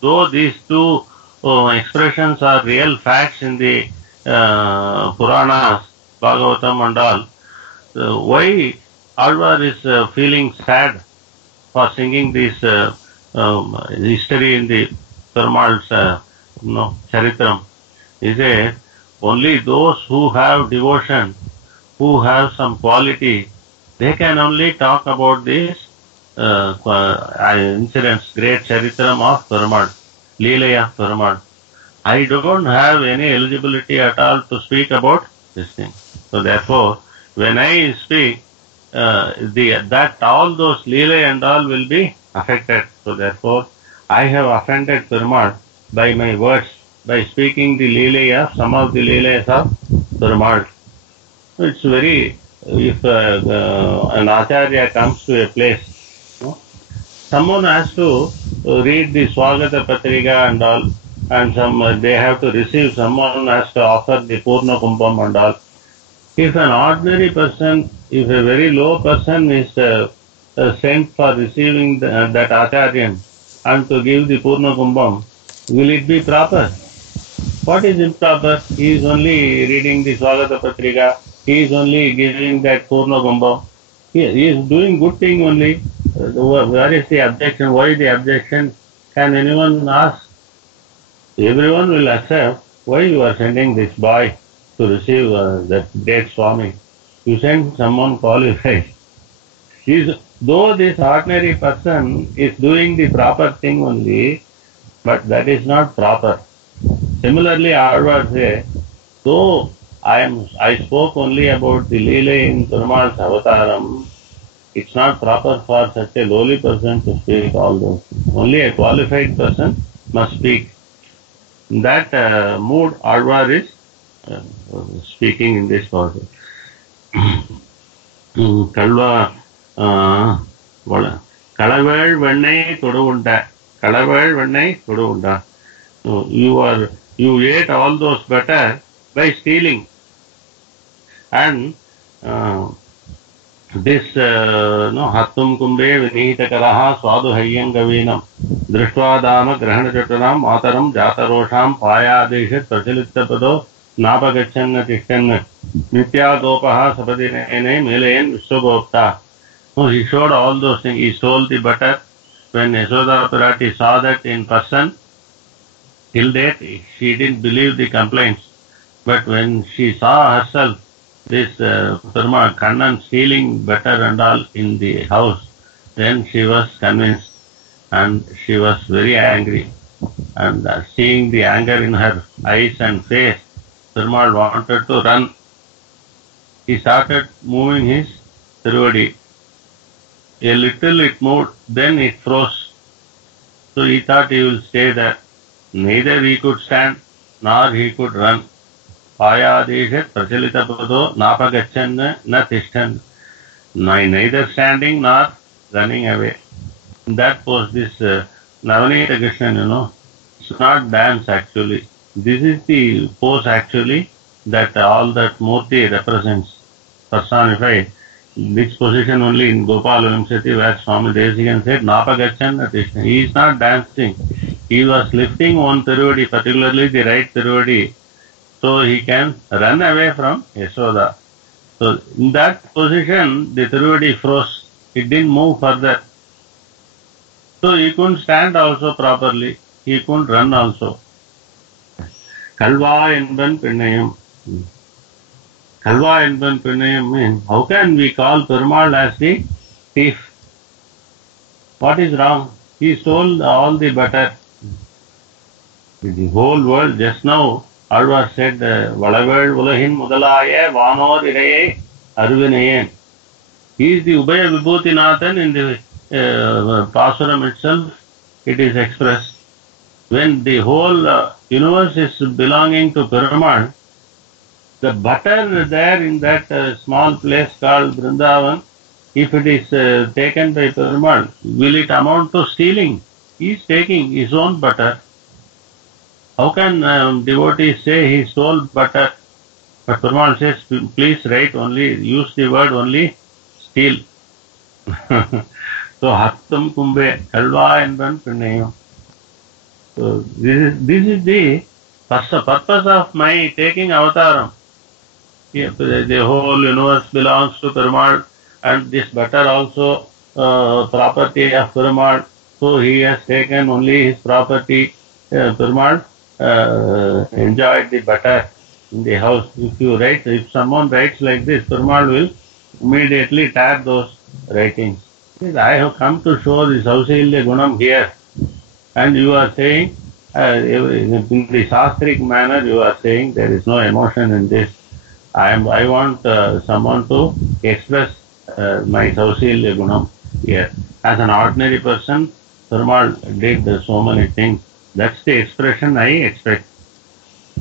though these two expressions are real facts in the Puranas, Bhagavatam and all, why Alvar is feeling sad for singing this history in the Perumal's Charitram? He says, only those who have devotion, who have some quality, they can only talk about this incidents, great Charitram of Perumal, Leela of Perumal. I don't have any eligibility at all to speak about this thing. So therefore, when I speak, that all those Leela and all will be affected. So therefore, I have offended Perumal by my words, by speaking the Leela of some of the Leelas of Perumal. It's very, if an Acharya comes to a place, someone has to read the Swagata Patrika and all, and they have to receive, someone has to offer the Purna Kumbham and all. If an ordinary person, if a very low person is sent for receiving that Acharyan and to give the Purna Kumbham, will it be proper? What is improper? He is only reading the Swagata Patrika, he is only giving that Purna Kumbham. He is doing good thing only. Where is the objection? Why the objection? Can anyone ask? Everyone will accept. Why you are sending this boy to receive that great Swami? You send someone qualified. Though this ordinary person is doing the proper thing only, but that is not proper. Similarly, Alvar says, though I spoke only about the Leela in Perumal's Avataram, it's not proper for such a lowly person to speak all those. Only a qualified person must speak. In that mood, Alvar is speaking in this passage. Kalva Kalavel Vennai Kodunda. Kalavel Vennai Kodunda. You ate all those butter by stealing. And this Hattum Kumbe Vinihitakaраha Swadu Hayyangavinam Drishtva Grahana Chataram Mataram Jatarosham Payadeshat Prachalita Napagachanna Tishtan Nitya Gopaha Sapadine Milayan Vishwagopta. So he showed all those things. He stole the butter. When Yashoda Pirati saw that in person, till date she didn't believe the complaints. But when she saw herself, this Perumal Kannan stealing butter and all in the house, then she was convinced and she was very angry. And seeing the anger in her eyes and face, Perumal wanted to run. He started moving his Tiruvadi. A little it moved, then it froze. So he thought he will stay there. Neither he could stand, nor he could run. Payadeshat prachalita pado napagachan na tishtan. Neither standing nor running away. That was this Navanita Krishnan, it's not dance actually. This is the pose actually that all that Murti represents, personified. This position only in Gopal Vimsati where Swami Desikan said, Napagachan na tishtan. He is not dancing. He was lifting one Tiruvadi, particularly the right Tiruvadi, so he can run away from Yashoda. So in that position, the Tiruvadi froze. It didn't move further. So he couldn't stand also properly. He couldn't run also. Kalva enban pinnayam. Kalva Enban Pranayam means, how can we call Perumal as the thief? What is wrong? He stole all the butter. The whole world, just now, Alvar said, Valavel Ulahin Mudalaya Vanor Iraye Arvinayan. He is the Ubaya Vibhutinathan in the Pasuram itself. It is expressed. When the whole universe is belonging to Perumal, the butter there in that small place called Vrindavan, if it is taken by Perumal, will it amount to stealing? He is taking his own butter. How can devotees say he stole butter? But Perumal says, please write only, use the word only, steal. So, Hattam Kumbe, Kalva Enban Pranayam. So, this is the purpose of my taking avataram. The whole universe belongs to Perumal, and this butter also property of Perumal. So he has taken only his property. Perumal enjoyed the butter in the house. If someone writes like this, Perumal will immediately tag those writings. I have come to show the Sausilya Gunam here, and you are saying in the Shastric manner, you are saying there is no emotion in this. I want someone to express my Sausilya Gunam here. As an ordinary person, Perumal did so many things. That's the expression I expect.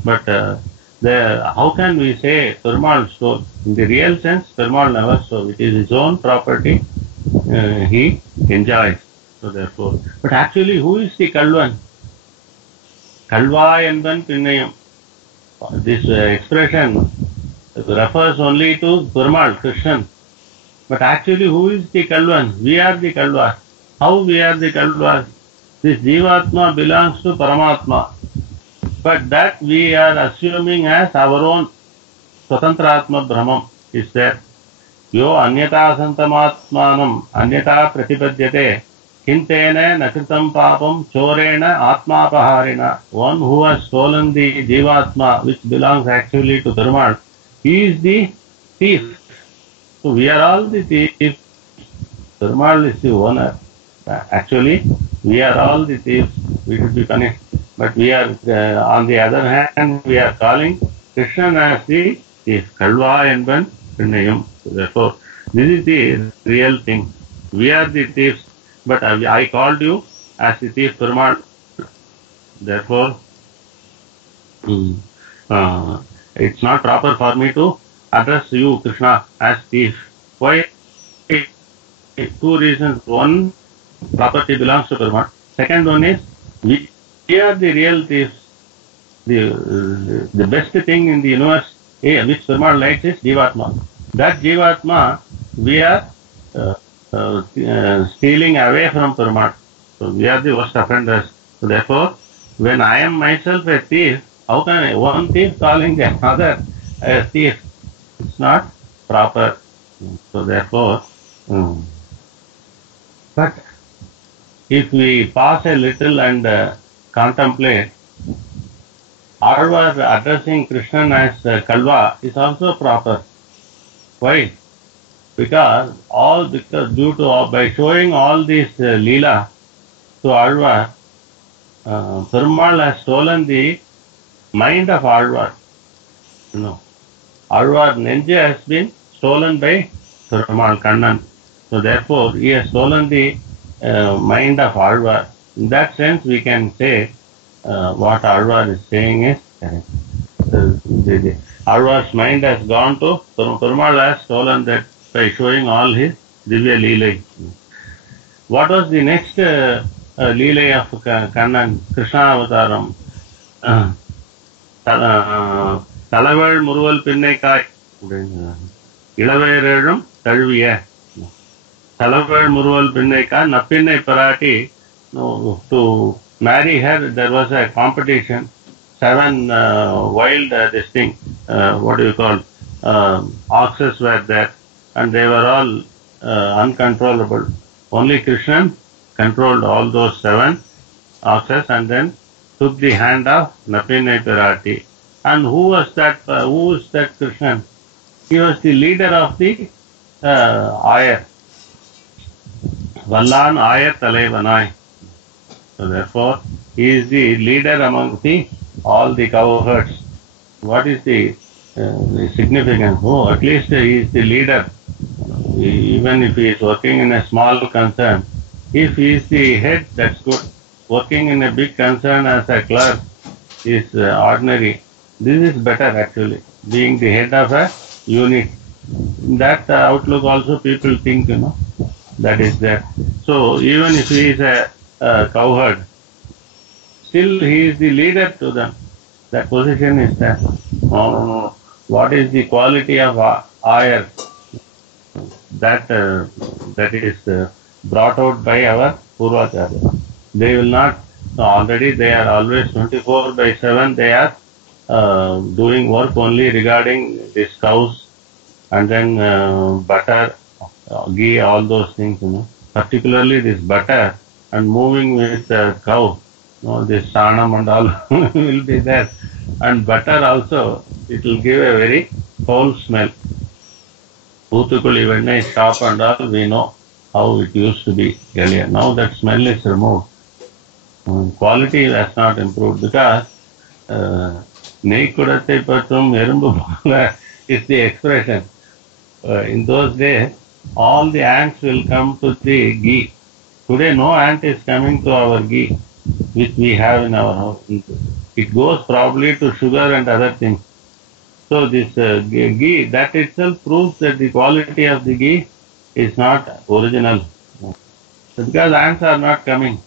But how can we say Perumal stole? In the real sense, Perumal never stole. It is his own property. He enjoys. So therefore, but actually, who is the Kalvan? Kalva Enban Pinnayam. This expression refers only to Perumal, Krishnan. But actually, who is the Kalvan? We are the Kalva. How we are the Kalva? This Jivatma belongs to Paramatma. But that we are assuming as our own Swatantratma Brahmam is there. Yo Anyata Santamatmanam Anyata Pratipadyate Kintene Nakritam Papam Chorena Atmapaharina. One who has stolen the Jivatma which belongs actually to Perumal, he is the thief. So we are all the thieves. Perumal is the owner. Actually, we are all the thieves. We should be punished. But we are, on the other hand, we are calling Krishna as the thief. Kalva Enban Pranayam. Therefore, this is the real thing. We are the thieves. But I called you as the thief Perumal. Therefore, it's not proper for me to address you, Krishna, as thief. Why? Two reasons. One, property belongs to Perumal. Second one is, we are the real thieves. The best thing in the universe which Perumal likes is Jivatma. That Jivatma, we are stealing away from Perumal. So we are the worst offenders. So therefore, when I am myself a thief, how can one thief calling the other a thief? It's not proper. So therefore, but if we pause a little and contemplate, Alvar addressing Krishna as Kalva is also proper. Why? Because by showing all these Leela to Alvar, Perumal has stolen the mind of Alvar. Alvar Nenja has been stolen by Perumal Kannan. So therefore, he has stolen the mind of Alvar. In that sense, we can say what Alvar is saying is correct. Alvar's mind has gone to Perumal has stolen that by showing all his Divya Leela. What was the next Leela of Kannan, Krishna Avataram? Talaval Muruval Pinnaikai Ilaverum Talviya. Talaval Muruval Pinnaikai Nappinai Parati. To marry her, there was a competition. 7 wild what do you call, oxes were there, and they were all uncontrollable. Only Krishna controlled all those 7 oxes and then took the hand of Nappinai Pirati. And who was that? Who is that Krishna? He was the leader of the Ayar. Vallan Ayar Talaivanai. So therefore, he is the leader among all the cowherds. What is the significance? Oh, at least he is the leader. Even if he is working in a small concern, if he is the head, that's good. Working in a big concern as a clerk is ordinary. This is better actually, being the head of a unit. In that outlook also people think, that is there. So even if he is a cowherd, still he is the leader to them. That position is there. What is the quality of Ayar? That is brought out by our Purvacharya. They will not, already they are always 24/7, they are doing work only regarding these cows and then butter, ghee, all those things, particularly this butter and moving with cow, this sanam and all will be there, and butter also, it will give a very foul smell. Oothukuli Vennai shop and all, we know how it used to be earlier. Now that smell is removed. Quality has not improved because Nei Kudathai Patrum Erumbu Pola is the expression. In those days, all the ants will come to the ghee. Today, no ant is coming to our ghee, which we have in our house. It goes probably to sugar and other things. So this ghee, that itself proves that the quality of the ghee is not original. Because ants are not coming.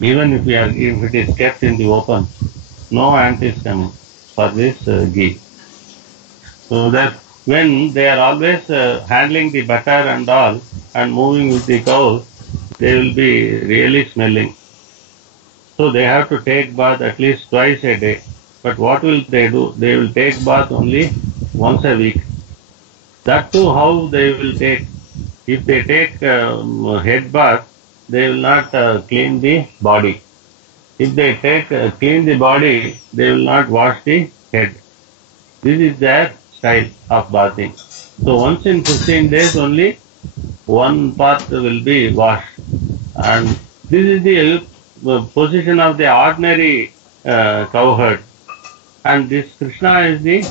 Even if it is kept in the open, no ant is coming for this ghee. So that when they are always handling the butter and all and moving with the cows, they will be really smelling. So they have to take bath at least twice a day. But what will they do? They will take bath only once a week. That too, how they will take? If they take head bath, they will not clean the body. If they take clean the body, they will not wash the head. This is their style of bathing. So once in 15 days only, one part will be washed. And this is the position of the ordinary cowherd. And this Krishna is the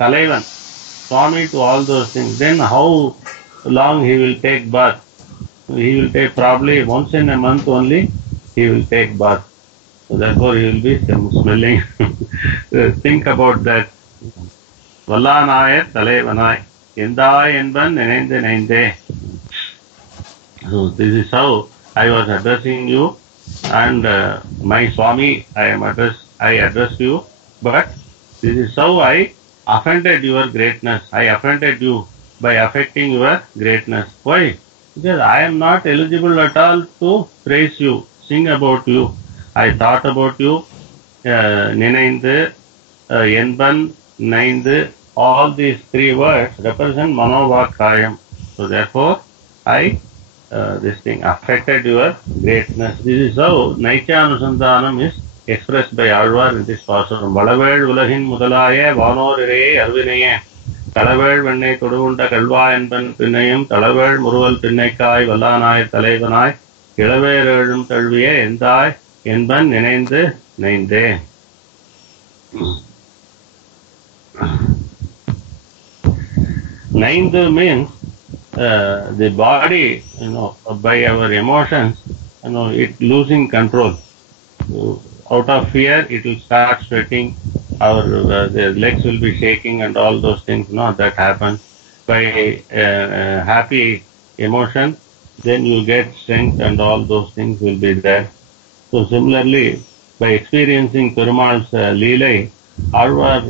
Talaivan, Swami to all those things. Then how long he will take bath? He will take probably once in a month only, he will take bath. So therefore he will be smelling. Think about that. Vallanaya Talaivanai. Endai enban nenende nende. So this is how I was addressing you, and my Swami, I address you, but this is how I offended your greatness. I offended you by affecting your greatness. Why? Because I am not eligible at all to praise you, sing about you. I thought about you, Ninaindu, Enban, Naindu, all these three words represent Manovakayam. So therefore, I affected your greatness. This is how Naityanusandanam is expressed by Alvar in this Pasuram. Valavel Ulahin Mudalaya, Vanorire, Arvinaye, Talavel Venne Kodunda Kalva Enban Pinayam, Talavel Muruval Pinaikai, Valanai, Talaivanai, Kilaver Talvia, Endai, Enban, Nenende, Nende. Ninth means the body, by our emotions, it losing control. So, out of fear, it will start sweating. The legs will be shaking and all those things. That happens. By happy emotion, then you get strength and all those things will be there. So similarly, by experiencing Perumal's Leelai, our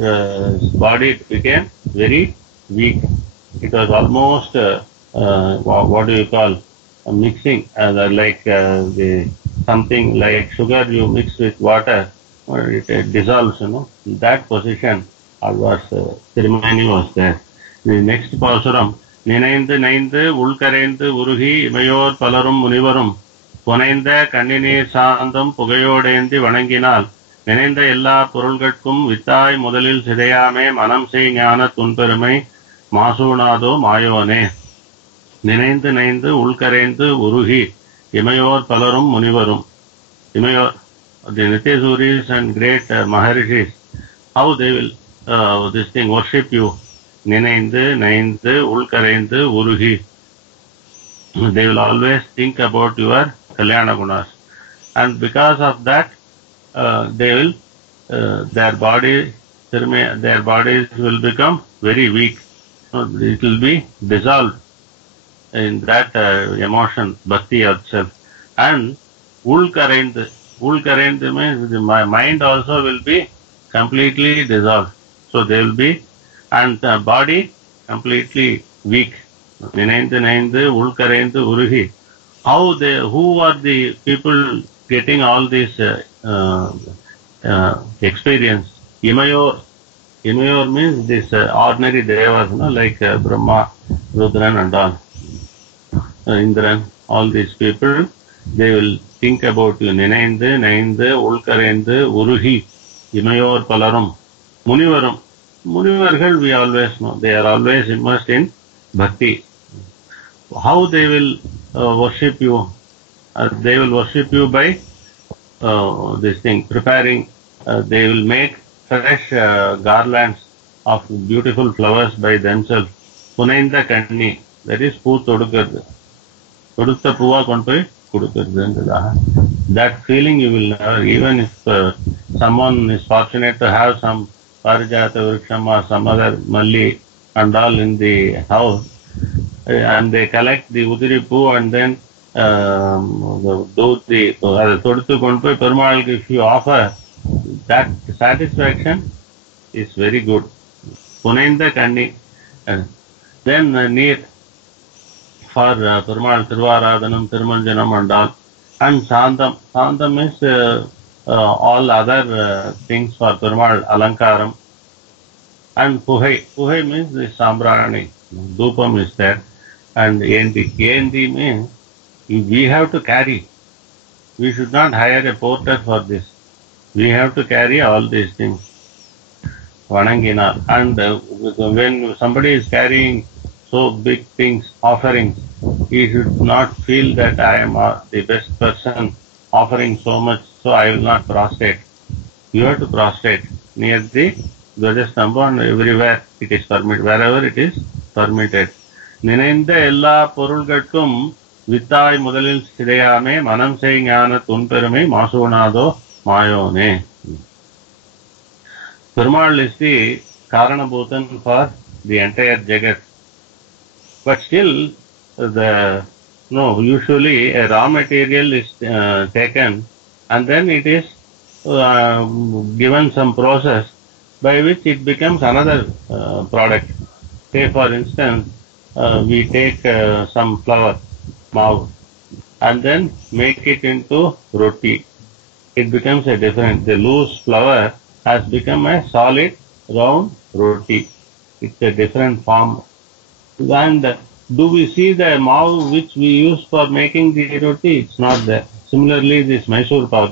body became very weak. It was almost, what do you call, mixing, like something like sugar you mix with water, or it dissolves, that position, our ceremony was there. The next Pasuram, Ninaindu Naindu, Ulkarendu, Uruhi, Imayor, Palarum, Munivarum, Ponainda, Kandinir, Sandam, Pugayodendi, Vananginal, நினைந்த எல்லா பொருள்கட்கும் வித்தாய் முதலில் சிதையாமே மனம் செய் ஞான துன்பெருமை மாசூனாதோ மாயோனே. நினைந்து நைந்து உள்கரைந்து உருகி இமையோர் பலரும் முனிவரும். இமையோர், the Nityasuris and great Maharishis, how they will this thing worship you. நினைந்து நைந்து உள்கரைந்து உருகி. They will always think about your Kalyana Gunas. And because of that, they will, their bodies will become very weak. It will be dissolved in that emotion, bhakti itself. And ulkarendu means my mind also will be completely dissolved. So they will be, and the body completely weak. Ninaindu ulkarendu uruhi. Who are the people getting all this experience? Imayor means this ordinary devas, like Brahma, Rudran and all. Indran, all these people, they will think about you. Ninaindu, naindu, ulkarendu, uruhi, imayor palarum, munivarum. Munivargal we always know, they are always immersed in bhakti. How they will worship you? They will worship you by this thing, preparing, they will make fresh garlands of beautiful flowers by themselves. Punainda kanni, that is poo todukkiradu. Todutha poova kondu poi kudukkiradhu. That feeling you will never, even if someone is fortunate to have some parijata vriksham or some other malli and all in the house, and they collect the udiri poo and then do the toduthu kondu poi Perumalku if you offer, that satisfaction is very good. Punainda kanni. Then near for Perumal Tiruvaradanam, Tirumanjanam and all. And Sandam. Sandam is all other things for Perumal Alankaram. And Puhai. Puhai means the Sambrani. Dupam is there. And Endi. Endi means we have to carry. We should not hire a porter for this. We have to carry all these things. Vanangina. And when somebody is carrying so big things, offerings, he should not feel that I am the best person offering so much, so I will not prostrate. You have to prostrate near the Dwajastambha and everywhere it is permitted, wherever it is permitted. Ninainda ella porulgatkum vittai mudalil sidayame manam sei ஞான துன்பெருமை மாசூனாதோ மாயோனே. Perumal is the Karanabhutan for the entire Jagat. But still, usually a raw material is taken and then it is given some process by which it becomes another product. Say for instance, we take some flour, maav, and then make it into roti. It becomes a different, the loose flour has become a solid round roti. It's a different form. And do we see the maav which we use for making the roti? It's not there. Similarly, this Mysore pak.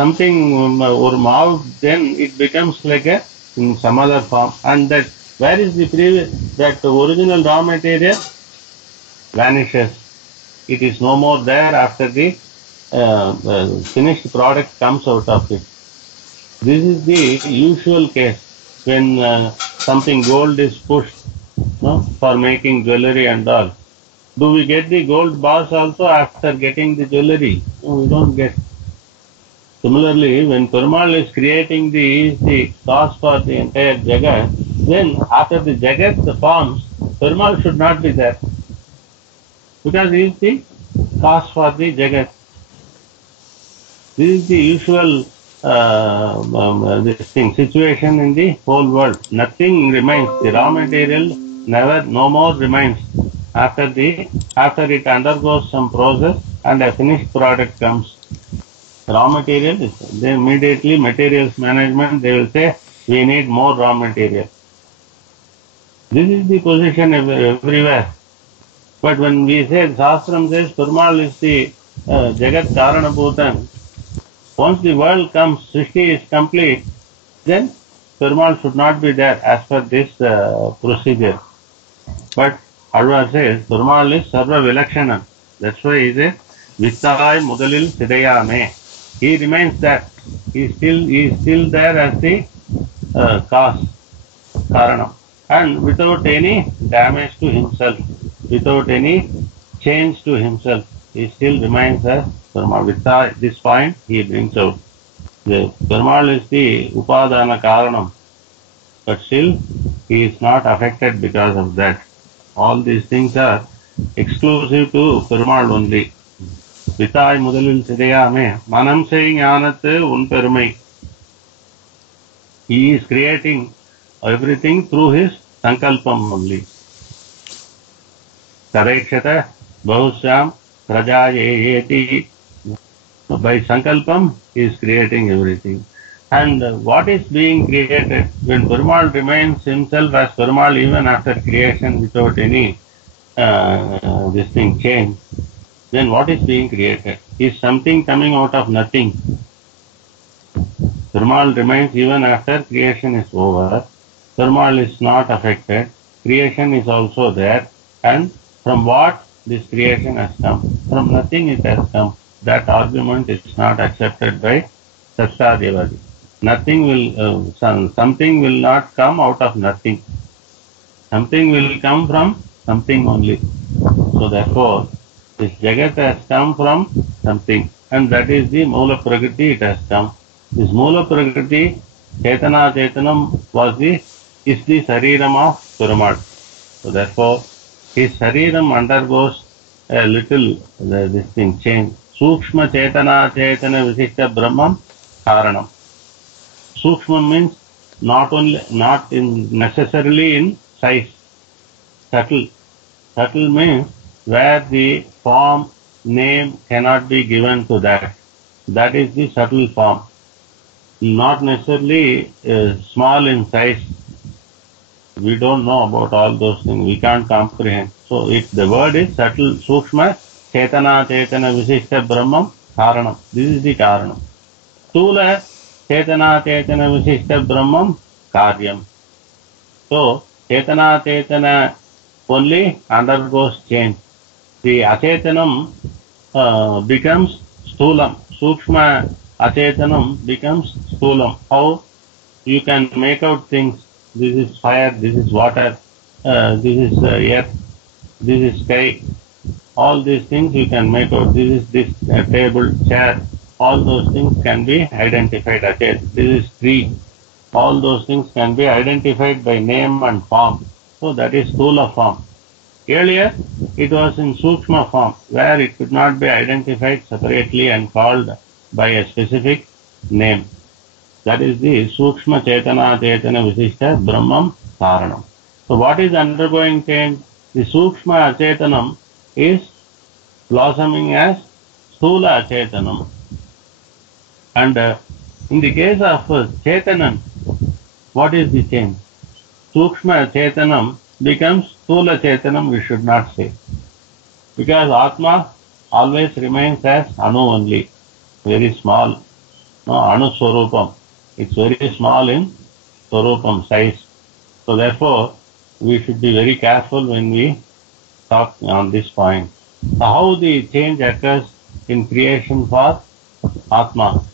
Something or maav, then it becomes like a in some other form. And that where is the previous, that original raw material vanishes. It is no more there after the finished product comes out of it. This is the usual case when something gold is pushed for making jewelry and all. Do we get the gold bars also after getting the jewelry? No, we don't get. Similarly, when Perumal is creating the cause for the entire Jagat, then after the Jagat forms, Perumal should not be there. Because he is the cause for the Jagat. This is the usual situation in the whole world. Nothing remains. The raw material no more remains. After it undergoes some process and a finished product comes. Raw material, they immediately materials management, they will say we need more raw material. This is the position everywhere. But when we say Shastram says Perumal is the Jagat Karanabhutan, Once the world comes, Srishti is complete, then Perumal should not be there as per this procedure. But Alvar says, Perumal is Sarva Vilakshanan. That's why he says, Vittai Mudalil Sidayame. He remains that. He is still there as the cause, Karanam. And without any damage to himself, without any change to himself, he still remains as Perumal. With this point, he brings out. The Perumal is the Upadana Karanam, but still he is not affected because of that. All these things are exclusive to Perumal only. Vittai Mudalil Sidayame, Manam saying Anatte Un Perumai. He is creating everything through his Sankalpam only. Tarekshata Bahusyam Prajayeti. By Sankalpam, he is creating everything. And what is being created? When Perumal remains himself as Perumal even after creation without any this thing change, then what is being created? Is something coming out of nothing. Perumal remains even after creation is over. Perumal is not affected. Creation is also there. And from what this creation has come? From nothing it has come. That argument is not accepted by Sattadevadi. Nothing will, something will not come out of nothing. Something will come from something only. So therefore, this Jagat has come from something, and that is the Mula Prakriti it has come. This Mula Prakriti, Chetana Chetanam is the Sariram of Perumal. So therefore, his Sariram undergoes a little this thing change. Sukshma Chetana Chetana Visishta Brahman Karanam. Sukshma means not necessarily in size. Subtle. Subtle means where the form, name cannot be given to that. That is the subtle form. Not necessarily small in size. We don't know about all those things. We can't comprehend. So if the word is subtle, Sukshma, Chetana, Visishta, Brahman, Karanam. This is the Karanam. Stula, Chetana, Visishta, Brahman, Karyam. So, Chetana only undergoes change. The Achetanam becomes Stulam. Sukshma Achetanam becomes Stulam. How? You can make out things. This is fire, this is water, this is earth, this is sky. All these things you can make out. This is this table, chair. All those things can be identified. This is tree. All those things can be identified by name and form. So that is Stula form. Earlier, it was in Sukshma form, where it could not be identified separately and called by a specific name. That is the Sukshma Chetana Visishta Brahman Karanam. So what is undergoing change? The Sukshma Achetanam is blossoming as Sthula Achetanam. And in the case of Chetanan, what is the change? Sukshma Chetanam becomes Sthula Chetanam, we should not say. Because Atma always remains as Anu only, very small. No, Anu Swarupam. It's very small in Swarupam size. So therefore, we should be very careful when we talk on this point. So how the change occurs in creation for Atma?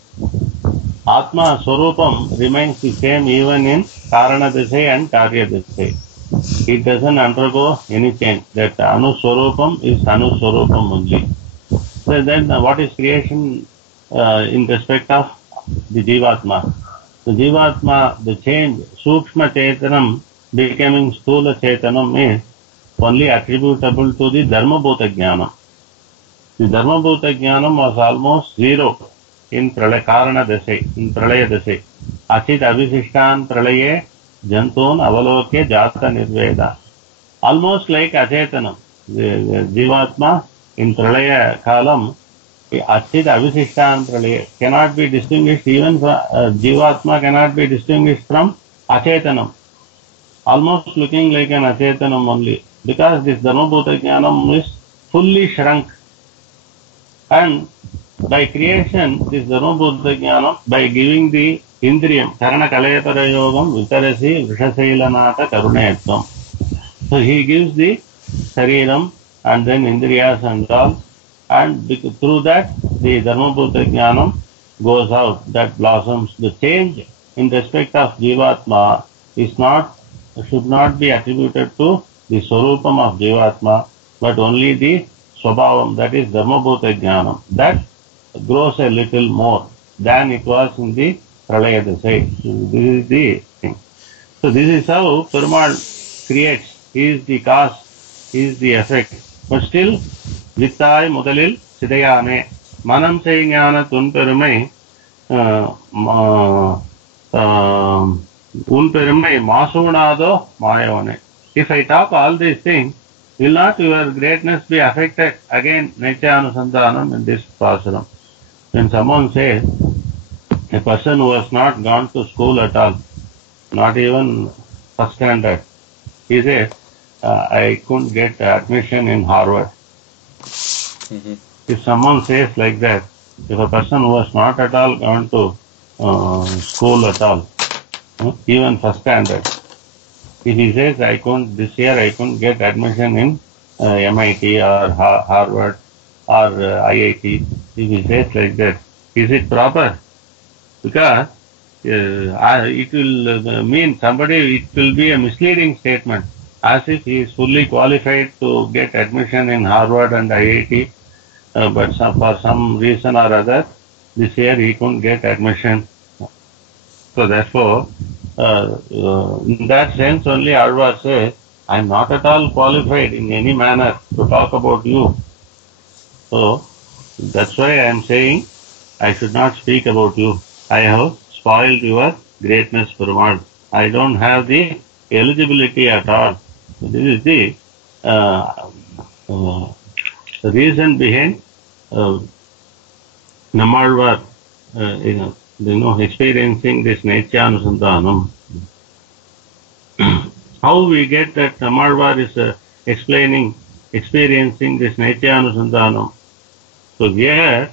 Atma Swarupam remains the same even in Karana Dasai and Karya Dasai. It doesn't undergo any change. That Anu Swarupam is Anu Swarupam only. So then what is creation in respect of the Jivatma? The Jivatma, the change, Sukshma Chetanam becoming Stula Chetanam is only attributable to the Dharmabhuta Jnanam. The Dharmabhuta Jnanam was almost zero in Karana Dasai, in Pralaya Dasai. Achit Abhisishtan Pralaye Jantun Avaloke Jata Nirveda. Almost like Achetanam. The Jivatma in Pralaya Kalam, Achit Abhisishtan Pralaya cannot be distinguished even from Jivatma cannot be distinguished from Achetanam. Almost looking like an Achetanam only. Because this Dharmabhuta Jnanam is fully shrunk. And by creation, this Dharma Buddha Jnanam, by giving the Indriyam, Karana Kalayapara Yogam, Vitarasi, Vrishasailanata Karunayatvam. So he gives the Shariram and then Indriyas and all, and through that the Dharma Buddha Jnanam goes out, that blossoms. The change in respect of Jivatma is not, should not be attributed to the Swarupam of Jivatma, but only the Swabhavam, that is Dharma Bhuta Jnanam. That grows a little more than it was in the Pralaya Dasai. So this is the thing. So this is how Perumal creates. He is the cause, he is the effect. But still, Vittai Mudalil Sidayane, Manam Sayஞான Tunperumai, Unperumai Masunado Mayavane. If I talk all these things, will not your greatness be affected? Again, Nityanusantanam in this Pasaram. When someone says, a person who has not gone to school at all, not even first standard, he says, I couldn't get admission in Harvard. Mm-hmm. If someone says like that, if a person who has not at all gone to school at all, even first standard, if he says, this year I couldn't get admission in MIT or Harvard or IIT, if he says like that, is it proper? Because it will mean somebody, it will be a misleading statement, as if he is fully qualified to get admission in Harvard and IIT, but for some reason or other, this year he couldn't get admission. So therefore, in that sense only Alvar says, I am not at all qualified in any manner to talk about you. So that's why I am saying I should not speak about you. I have spoiled your greatness, Perumal. I don't have the eligibility at all. So this is the reason behind Nammalvar, experiencing this Nityanusantanam. How we get that Nammalvar is experiencing this Nityanusantanam? So here,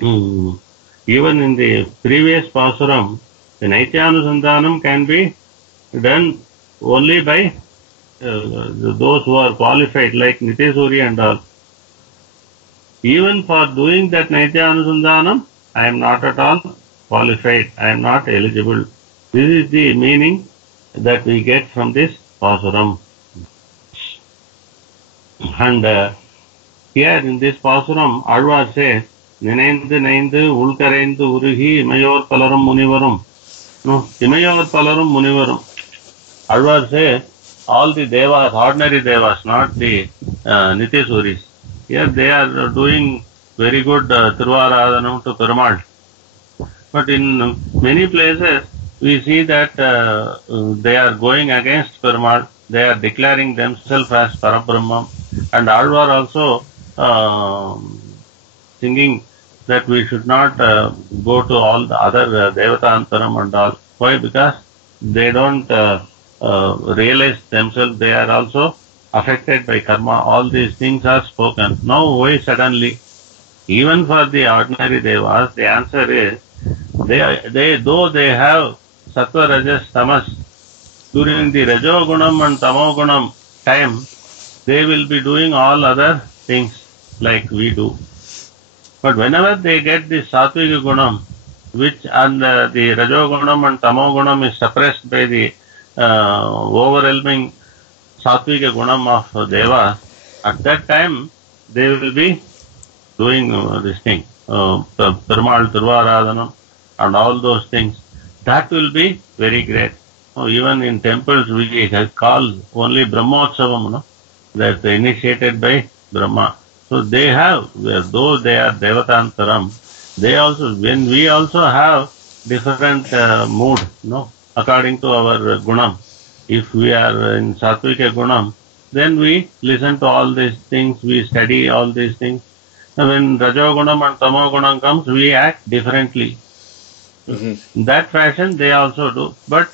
even in the previous Pasuram, the Nityanusantanam can be done only by those who are qualified, like Nitesuri and all. Even for doing that Nityanusantanam, I am not at all qualified, I am not eligible. This is the meaning that we get from this Pasuram. And here in this Pasuram, Alvar says, Ninaindu Naindu Ulkarendu Uruhi Imayor Palarum Munivarum. No, Imayor Palarum Munivarum. Alvar says, all the Devas, ordinary Devas, not the Nityesuris. Here they are doing very good Tiruvaradhanam to Perumal. But in many places, we see that they are going against Perumal. They are declaring themselves as Parabrahma. And Alvar also singing that we should not go to all the other Devatantaram and all. Why? Because they don't realize themselves. They are also affected by karma. All these things are spoken. Now why suddenly? Even for the ordinary Devas, the answer is, though they have Sattva, Rajas, Tamas, during the Rajogunam and Tamogunam time, they will be doing all other things like we do. But whenever they get the Sattviga Gunam, which and the Rajogunam and Tamogunam is suppressed by the overwhelming Sattviga Gunam of Devas, at that time they will be doing this thing, Perumal, Tiruvaradhanam and all those things. That will be very great. Even in temples we call only Brahmotsavam, no? That's initiated by Brahma. So they have, though they are Devatantaram, they also, when we also have different mood, no, according to our Gunam. If we are in Sattvika Gunam, then we listen to all these things, we study all these things. And when Rajogunam and Tamogunam comes, we act differently. Mm-hmm. In that fashion they also do. But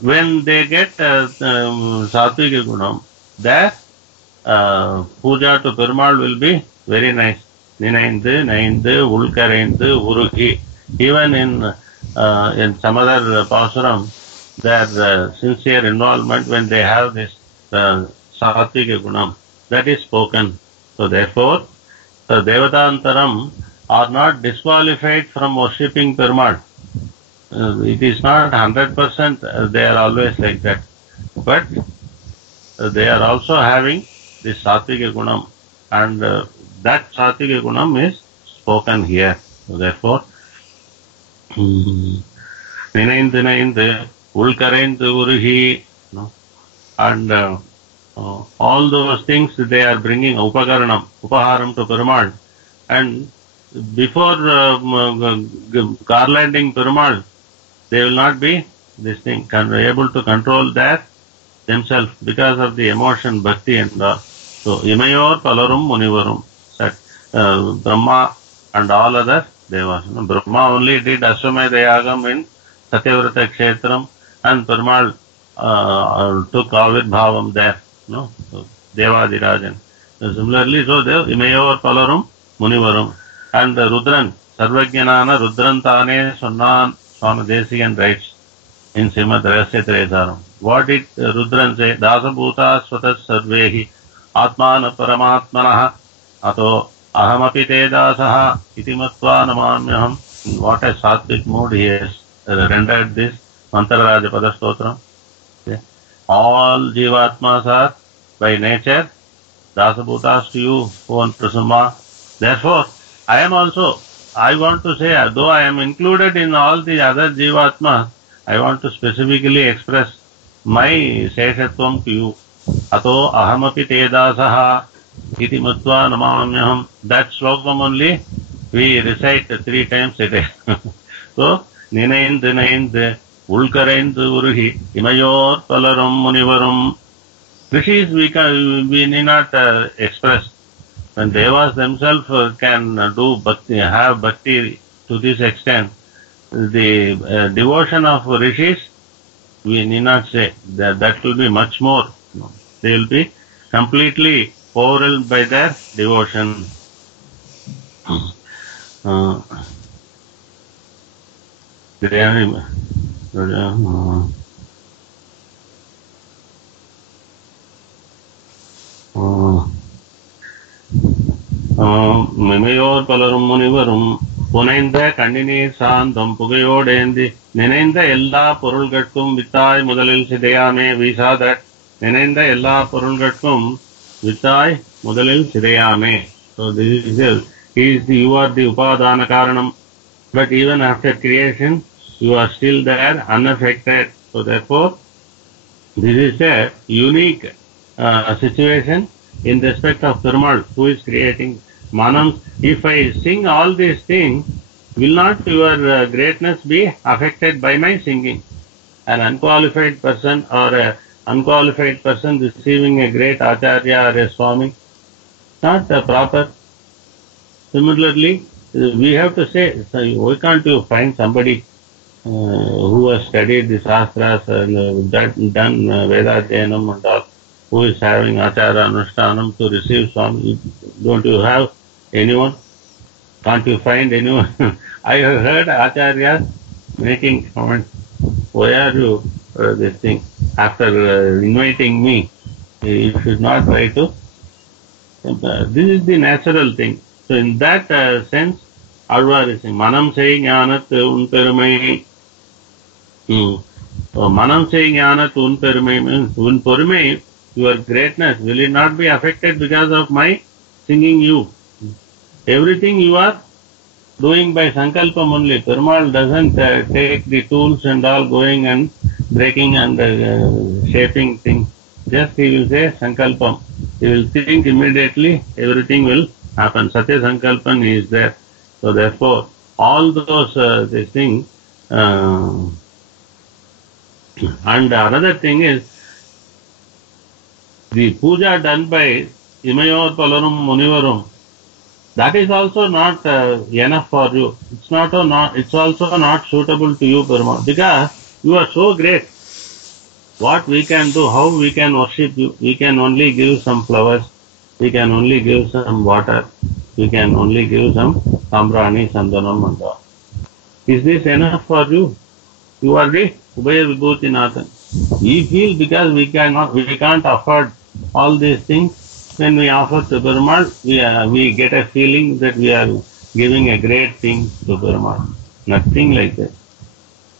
when they get Sattvika Gunam, their puja to Perumal will be very nice. Ninaindu, Naindu, Ulkarendu, Urugi. Even in some other Pasuram, their sincere involvement when they have this Satvika Gunam, that is spoken. So therefore, the Devatantaram are not disqualified from worshipping Perumal. It is not 100%, they are always like that. But they are also having this Satvika Gunam, and that Satvika Gunam is spoken here. So therefore, Ninaindu, Ulkarendu, Uruhi, and all those things they are bringing Upakaranam, Upaharam to Perumal. And before garlanding Perumal, they will not be able to control that themselves because of the emotion, bhakti and all. So, Imayor Palarum Munivarum, Brahma and all other devas. Brahma only did Ashwamedha Yagam in Satyavrata Kshetram, and Perumal took Avid Bhavam there. So, Devadirajan. So, similarly, so there, Imayor Palarum Munivarum. And Rudran, Sarvajnanana Rudran Tane Sunnan Swami Desikan writes in Srimad Rahasya Tresaram. What did Rudran say? Dasa Bhuta Swatas Sarvehi Atmana Paramatmanaha Ato Ahamapi Te Dasaha Iti Matva Namamyaham. What a sattvic mood he has rendered this Mantraraja Padastotram. All Jivatmas are by nature Dasa Bhutas to you, own Prasuma. Therefore, I want to say, though I am included in all the other Jivatmas, I want to specifically express my Seshatvam to you. Ato ahamapi te dasaha iti matva namamyaham. That slokam only we recite 3 times a day. So, Ninaindu, Ulkarendu, Uruhi, Imayor, Palarum, Munivarum. Rishis we need not express. When devas themselves can do bhakti, have bhakti to this extent, the devotion of rishis, we need not say that will be much more. They will be completely overwhelmed by their devotion. Mimayor Palarum Munivarum, Punainda Kandini Sandam Pugayodendi, Nenainda Ella Purulgatkum Vitai Mudalil Sideyame, we saw that Nenainda Ella Purulgatkum Vitai Mudalil Sideyame. So this is you are the Upadana Karanam, but even after creation, you are still there, unaffected. So therefore, this is a unique situation in respect of Perumal, who is creating Manam. If I sing all these things, will not your greatness be affected by my singing? An unqualified person or an unqualified person receiving a great Acharya or a Swami, not proper. Similarly, we have to say, why can't you find somebody who has studied the Shastras and done Vedadyanam and all, who is having Acharya Anushtanam to receive Swami? Don't you have anyone? Can't you find anyone? I have heard Acharyas making comments, why are you this thing? After inviting me, you should not try to. This is the natural thing. So in that sense, Alvar is saying, Manam saying Yanat Unperumai. So Manam saying Yanat Unperumai means Unperumai, your greatness, will it not be affected because of my singing you? Everything you are doing by Sankalpam only. Perumal doesn't take the tools and all going and breaking and shaping things. Just he will say Sankalpam. He will think immediately, everything will happen. Satya Sankalpan is there. So therefore, all those these things. And another thing is, the puja done by Imayor Palarum Munivarum, that is also not enough for you. It's also not suitable to you, Perumal, because you are so great. What we can do, how we can worship you? We can only give some flowers, we can only give some water, You can only give some sambrani, sandanam and all. Is this enough for you? You are the Ubaya Vibhutinathan. We feel because we can't afford all these things, when we offer to Perumal, we get a feeling that we are giving a great thing to Perumal. Nothing like that.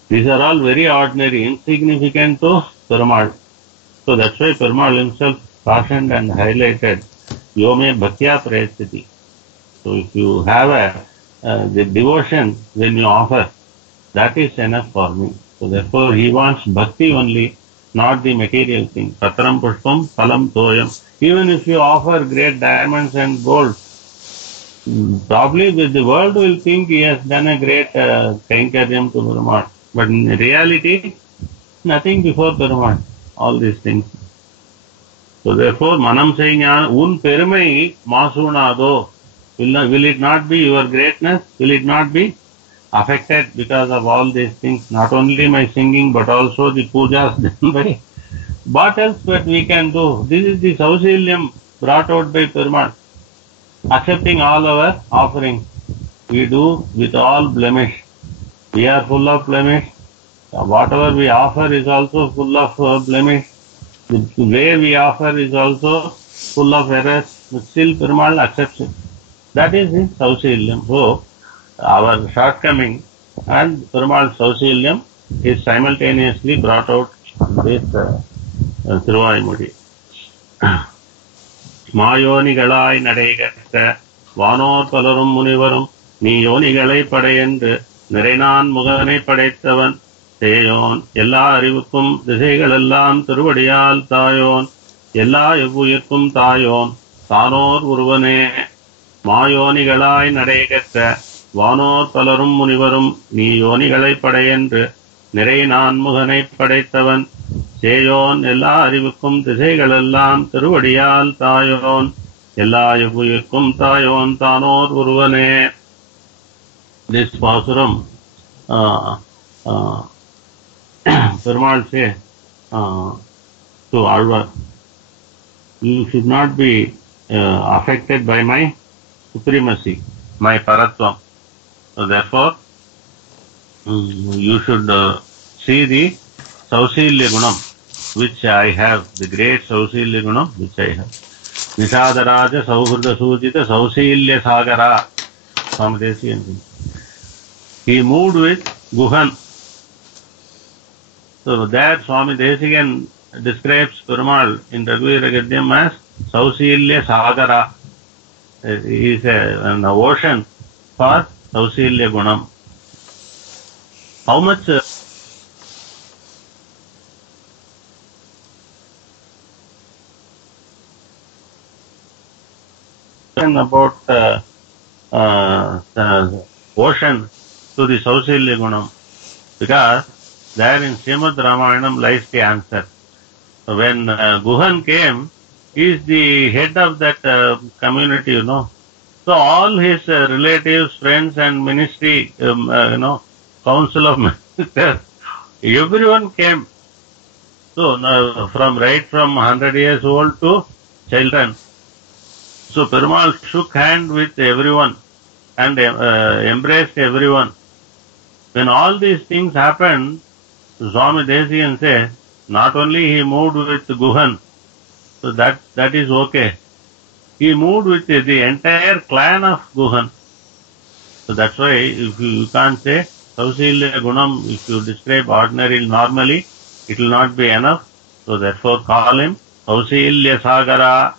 These are all very ordinary, insignificant to Perumal. So that's why Perumal himself cautioned and highlighted, Yome Bhaktya Prayasthiti. So if you have the devotion when you offer, that is enough for me. So therefore he wants bhakti only, not the material thing. Patram pushpam phalam toyam. Even if you offer great diamonds and gold, probably the world will think he has done a great kainkaryam to Perumal. But in reality, nothing before Perumal, all these things. So therefore, manam saying, un perumai masunado. Will it not be your greatness? Will it not be affected because of all these things? Not only my singing, but also the pujas done by. What else that we can do? This is the Sausilyam brought out by Perumal. Accepting all our offerings, we do with all blemish. We are full of blemish. Whatever we offer is also full of blemish. The way we offer is also full of errors. But still Perumal accepts it. That is his Sausilyam. So, our shortcoming and Perumal's Sausilyam is simultaneously brought out with Thiruvaimudi. மாயோனிகளாய் நடைகற்ற வானோர் பலரும் முனிவரும் நீ யோனிகளை படையென்று நிறைநான் முகனை படைத்தவன் தேயோன் எல்லா அறிவுக்கும் திசைகளெல்லாம் திருவடியால் தாயோன் எல்லா எவ்வுயிர்க்கும் தாயோன் தானோர் ஒருவனே மாயோனிகளாய் நடைகற்ற வானோர் பலரும் முனிவரும் நீ யோனிகளை படையென்று நிறை நான்முகனை படைத்தவன் சேயோன் எல்லா அறிவுக்கும் திசைகளெல்லாம் திருவடியால் தாயோன் எல்லா எவ்வுயிர்க்கும் தாயோன் தானோர் ஒருவனே. This Pasuram Perumal say to Alvar, you should not be affected by my supremacy, my paratvam. So therefore, you should see the Sausilya Gunam which I have, the great Sausilya Gunam which I have. Nishadaraja Sauhrda Sujita Sausilya Sagara. He moved with Guhan. So there Swami Desikan describes Perumal in Raghuvira Gadyam as Sausilya Sagara. He is an ocean for Sausilya Gunam. How much about ocean to the Sausilya Gunam, because there in Srimad Ramayanam lies the answer. So when Guhan came, he is the head of that community, you know. So all his relatives, friends and ministry, council of ministers, everyone came. So from 100 years old to children. So Perumal shook hand with everyone and embraced everyone. When all these things happened, Swami Desikan says, not only he moved with Guhan, so that is okay. He moved with the entire clan of Guhan. So that's why if you can't say Sausilya Gunam, if you describe normally, it will not be enough. So therefore call him Sausilya Sagara,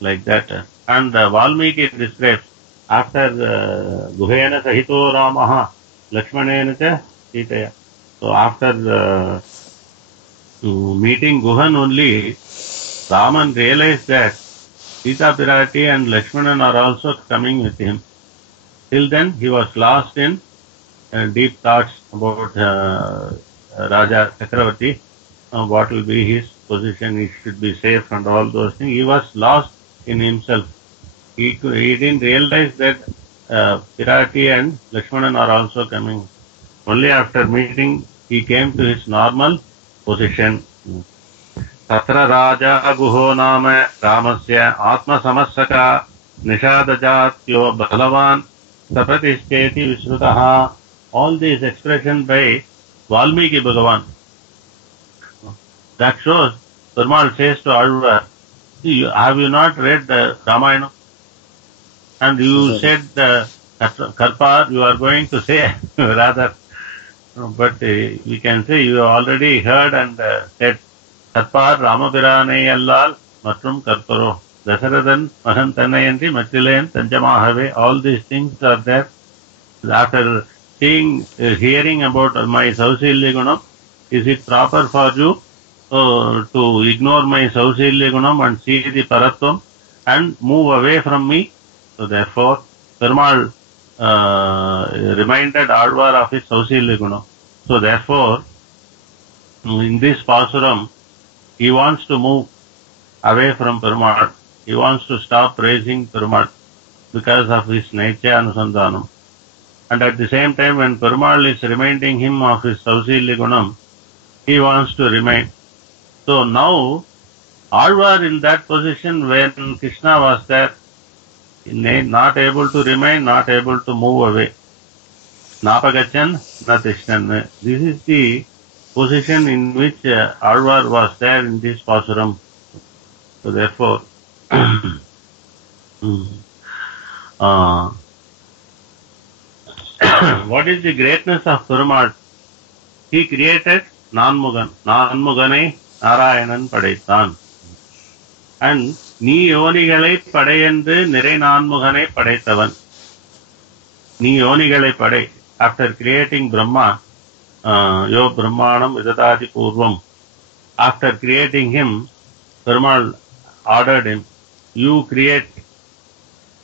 like that. And Valmiki describes, after Guhena Sahito Ramaha, Lakshmanena cha Sitaya. So after meeting Guhan only, Raman realized that Sita Pirati and Lakshmanan are also coming with him. Till then he was lost in deep thoughts about Raja Chakravarti, what will be his position, he should be safe and all those things. He was lost in himself. He didn't realize that Pirati and Lakshmanan are also coming. Only after meeting he came to his normal position. Tatra Raja Guho Nama Ramasya Atma Samassaka Nishadajatyo Balavan Sapatishketi Vishrutaha. All these expressions by Valmiki Bhagavan. That shows, Perumal says to Alvar, have you not read the Ramayana? And you said Karpar, you are going to say rather, but we can say you already heard and said Karpar Ramabirane Allal Matrum Karparo Dasaradan Mahantanayanti Matilayan Tanjamahave. All these things are there. After hearing about my Sausilya Gunam, is it proper for you to ignore my Sausilya Gunam and see the Paratvam and move away from me? So therefore, Perumal reminded Alvar of his Sausilya Gunam. So therefore, in this Pasuram, he wants to move away from Perumal. He wants to stop praising Perumal because of his Naitya Anusandhanam. And at the same time, when Perumal is reminding him of his Sausilya Gunam, he wants to remain. So now, Alvar in that position when Krishna was there, not able to remain, not able to move away. Napagachan, Natishnan. This is the position in which Alvar was there in this Pasuram. So therefore, what is the greatness of Perumal? He created Nanmugan. Nanmuganai Narayanan Padaithan. And நீ யோனிகளை படையென்று நிறை நான்முகனை படைத்தவன். நீ யோனிகளை படை. After creating Brahma, Yo Brahmanam Vidadati Purvam. After creating him, Perumal ordered him, you create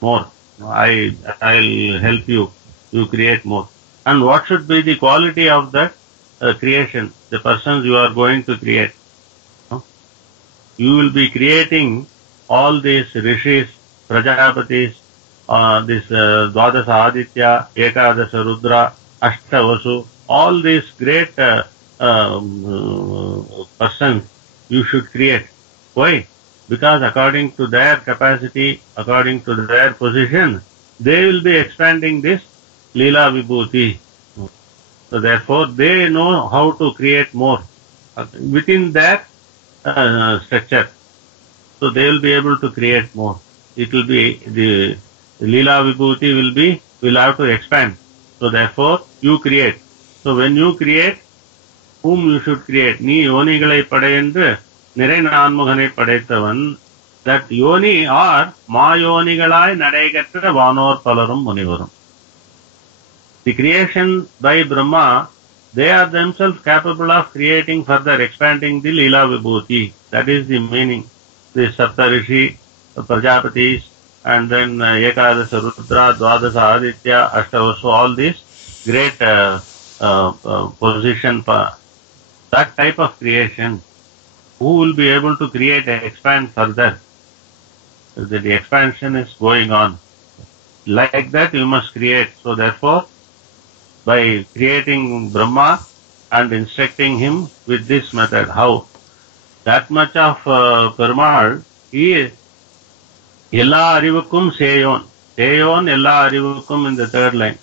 more. I'll help you. You create more. And what should be the quality of that creation? The persons you are going to create. You will be creating all these rishis, prajapatis, this Dwadasa Aditya, Ekadasa Rudra, Ashtavasu, all these great persons you should create. Why? Because according to their capacity, according to their position, they will be expanding this Leela Vibhuti. So therefore, they know how to create more within their structure. So they will be able to create more. It will be, the Leela Vibhuti will have to expand. So therefore, you create. So when you create, whom you should create? Ni yonigalai padayendru nirai naanmuganai padaithavan. That yoni are mayonigalai nadaigatra vanor palarum munivarum. The creation by Brahma, they are themselves capable of creating further, expanding the Leela Vibhuti. That is the meaning. The Saptarishi, Prajapatis, and then Ekadasa Rudra, Dwadasa Aditya, Ashtavasu, all these great position, that type of creation, who will be able to create and expand further? The expansion is going on. Like that you must create. So therefore, by creating Brahma and instructing him with this method, how? That much of Perumal, he is Ella Arivukum Seyon. Seyon Ella Arivukum in the third line.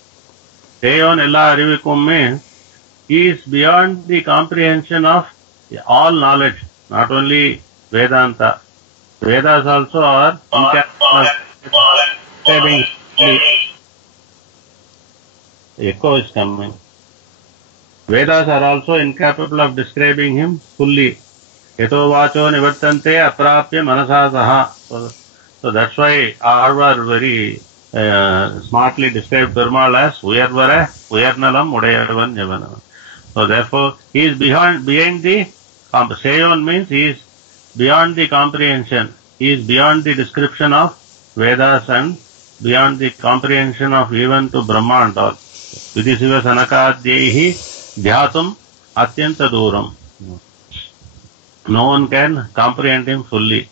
Seyon Ella Arivukum means he is beyond the comprehension of all knowledge, not only Vedanta. Vedas also are incapable of echo is coming. Vedas are also incapable of describing him fully. Eto vacho nivartante aprapya manasa saha. So that's why Alvar very smartly described Perumal as Uyarvara, Uyarnalam, Udayarvan, Javana. So therefore, he is behind the Seyon means he is beyond the comprehension. He is beyond the description of Vedas and beyond the comprehension of even to Brahma and all. Vidisiva Sanakadyehi Dhyatum Atyanta Duram. No one can comprehend him fully.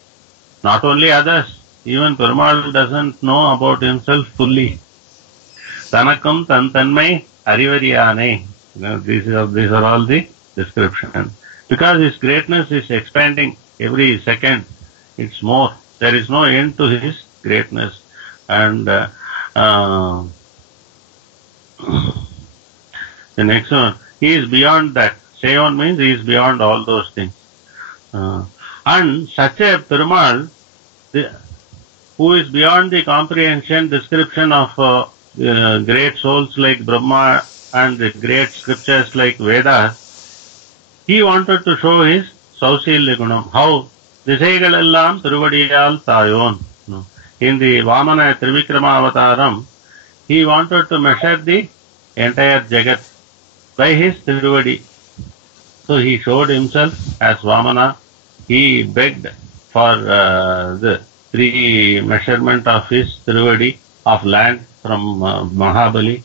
Not only others, even Perumal doesn't know about himself fully. Tanakam Tantanmai Arivariyane. These are all the description. Because his greatness is expanding every second. It's more. There is no end to his greatness. And the next one, he is beyond that. Sevan means he is beyond all those things. And such a Perumal, who is beyond the comprehension, description of great souls like Brahma and the great scriptures like Vedas, he wanted to show his Sausilya Gunam. How? Disaigalellam Tiruvadiyal Tayon. In the Vamana Trivikrama Avataram, he wanted to measure the entire Jagat by his Tiruvadi. So he showed himself as Vamana. He begged for the three measurement of his Tiruvadi of land from Mahabali.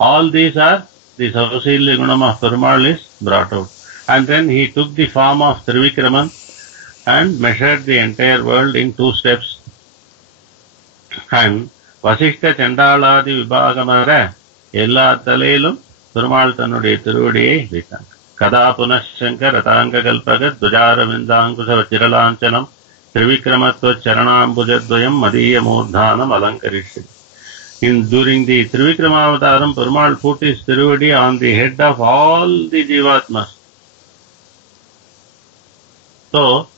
All these are the Sausilya Gunam of Perumal is brought out. And then he took the form of Trivikraman and measured the entire world in 2 steps. And Vasishta Chandaladi Vibhagamara Ella Talelum Perumal Tanude Tiruvadiye Vitan. Kada Punashankar Ratanga Kalpagat Dujara Vindankusa Chiralanchanam Trivikramatva Charanambujadvayam Madhiya Murdhanam Alankarishit. During the Trivikramavataram, Perumal put his Tiruvadi on the head of all the Jivatmas. So,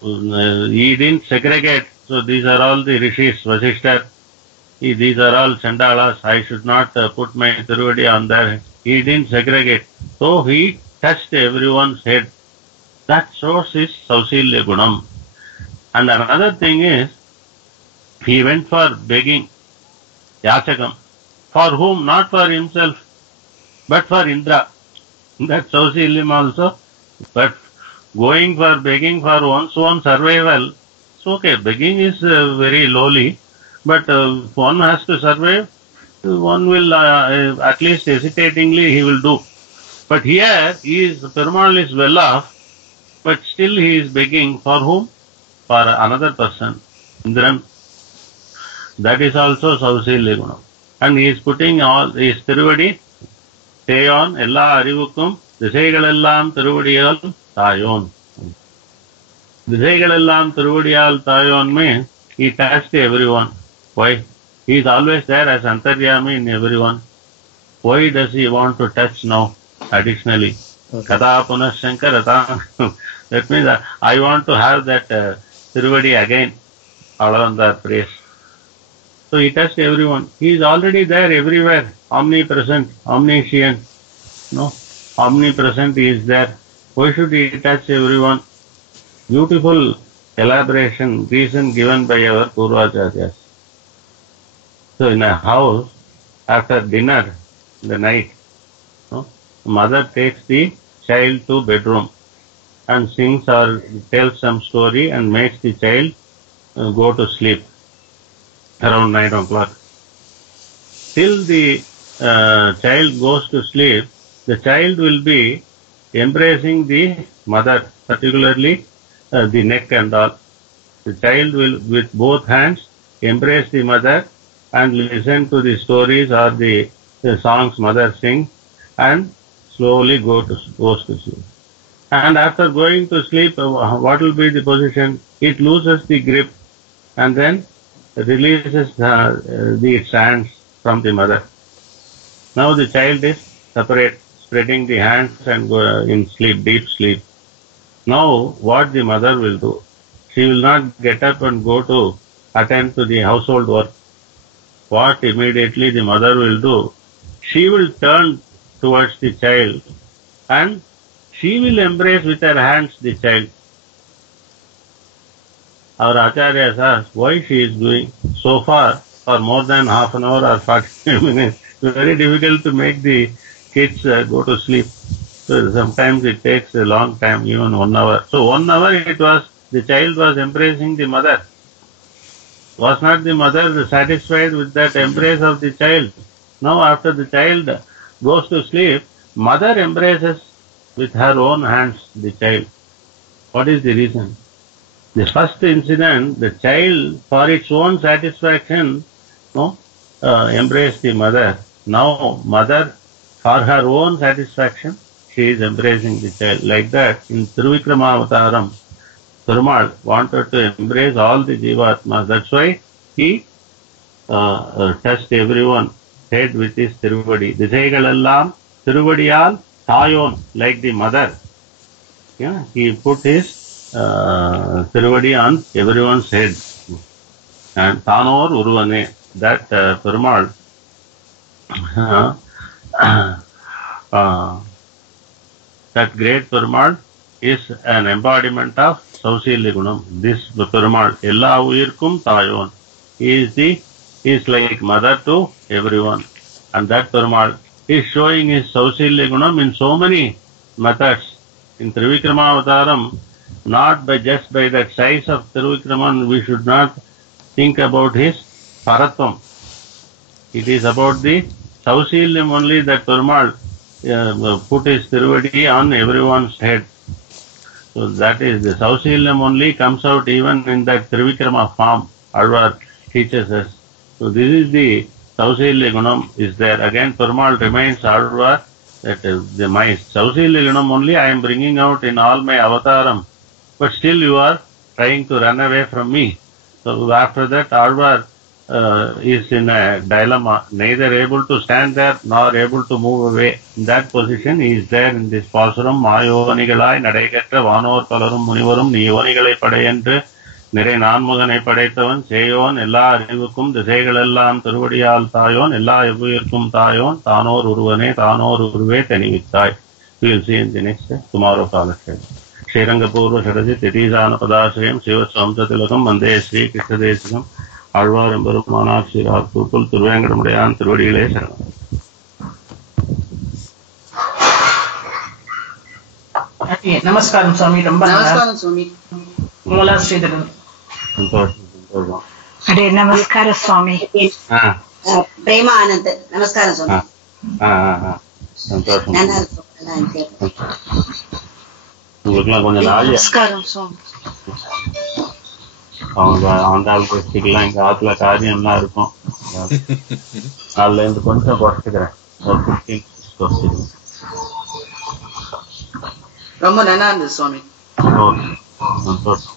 he didn't segregate. So, these are all the Rishis, Vasishta. These are all Chandalas. I should not put my Tiruvadi on their head. He didn't segregate. So, he touched everyone's head. That shows his Sausilya Gunam. And another thing is, he went for begging. Yachakam. For whom? Not for himself, but for Indra. That's Sausilyam also. But going for begging for one's own survival, it's okay. Begging is very lowly, but one has to survive. One will, at least hesitatingly, he will do. But here, Perumal is well off, but still he is begging for whom? For another person, Indran. That is also Sausilya Gunam. And he is putting all his Tiruvadi, Seyon, Ella Arivukum, Disaigalellam Tiruvadiyal Tayon. Disaigalellam Tiruvadiyal Tayon means he touched everyone. Why? He is always there as Antaryami in everyone. Why does he want to touch now additionally? Kada Punashankar Ratang. That means I want to have that Tiruvadi again, around the praise. So he touched everyone. He is already there everywhere, omnipresent, omniscient. No, omnipresent he is there. Why should he touch everyone? Beautiful elaboration, reason given by our Purvacharyas. So in a house, after dinner, in the night, mother takes the child to bedroom and sings or tells some story and makes the child go to sleep around 9 o'clock. Till the child goes to sleep, the child will be embracing the mother, particularly the neck and all. The child will, with both hands, embrace the mother and listen to the stories or the songs mother sings and slowly goes to sleep. And after going to sleep, what will be the position? It loses the grip and then releases the hands from the mother. Now the child is separate, spreading the hands and go in sleep, deep sleep. Now what the mother will do? She will not get up and go to attend to the household work. What immediately the mother will do? She will turn towards the child and she will embrace with her hands the child. Our Acharyas asked why she is doing so far for more than half an hour or 45 minutes. It's very difficult to make the kids go to sleep. So sometimes it takes a long time, even 1 hour. So 1 hour the child was embracing the mother. Was not the mother satisfied with that embrace of the child? Now after the child goes to sleep, mother embraces with her own hands the child. What is the reason? The first incident, the child for its own satisfaction embraced the mother. Now mother for her own satisfaction, she is embracing the child. Like that, in touched everyone head with his Tiruvadi. Disaigalellam Tiruvadiyal Tayon, like the mother. Yeah, he put his Tiruvadi on everyone's head. And Tanor Uruvane, that Perumal, that great Perumal is an embodiment of Sausilya Gunam. This Perumal, Ella Uyirkum Tayon. He is like mother to everyone. And that Perumal is showing his Sausilya Gunam in so many methods. In Trivikrama Avataram, not just by the size of Trivikraman, we should not think about his Paratvam. It is about the Sausilyam only that Perumal put his Tiruvadi on everyone's head. So that is the Sausilyam only comes out even in that Trivikrama form. Alvar teaches us. So this is the Sausilya Gunam is there. Again Perumal reminds Alvar that my Sausilya Gunam only I am bringing out in all my avataram. But still you are trying to run away from me. So after that Alvar is in a dilemma, neither able to stand there nor able to move away. In that position he is there in this Pasuram. Mayovanigalai Nadaikatra Vanor Palarum Munivarum Niyovanigalai Padayendru Nire Nanmaganai Padaitavan Seyon Ella Arivukum Disaigalellam Tiruvadiyal Tayon Ella Evuyirkum Tayon Tanor Uruvane Tanor Uruve Tenivittai. We will see in the next tomorrow Kalashay. Srirangapurva Shadasi Titizana Padasayam Sivaswamsatilakam Mande Sri Krishnadesakam Alvar Embarumana Shirat Pupul Turvangadamudayan Tiruvadiyale Saranam. Namaskaram Swami. Namaskaram Swami. Mola Sridharan. Ade Namaskara Swami. Prema Anand. Namaskaram Swami. உங்களுக்குலாம் கொஞ்சம் நாள் நமஸ்காரம் சுவாமி. அவங்க ஆண்டாள் கோஷ்டிக்கெல்லாம் எங்க ஆத்துல காரியம்லாம் இருக்கும். அதுல இருந்து கொஞ்சம் குறைச்சிக்கிறேன். ஒரு 15 குறைச்சிக்கிறேன். ரொம்ப நல்லா இருந்தது சுவாமி. சந்தோஷம்.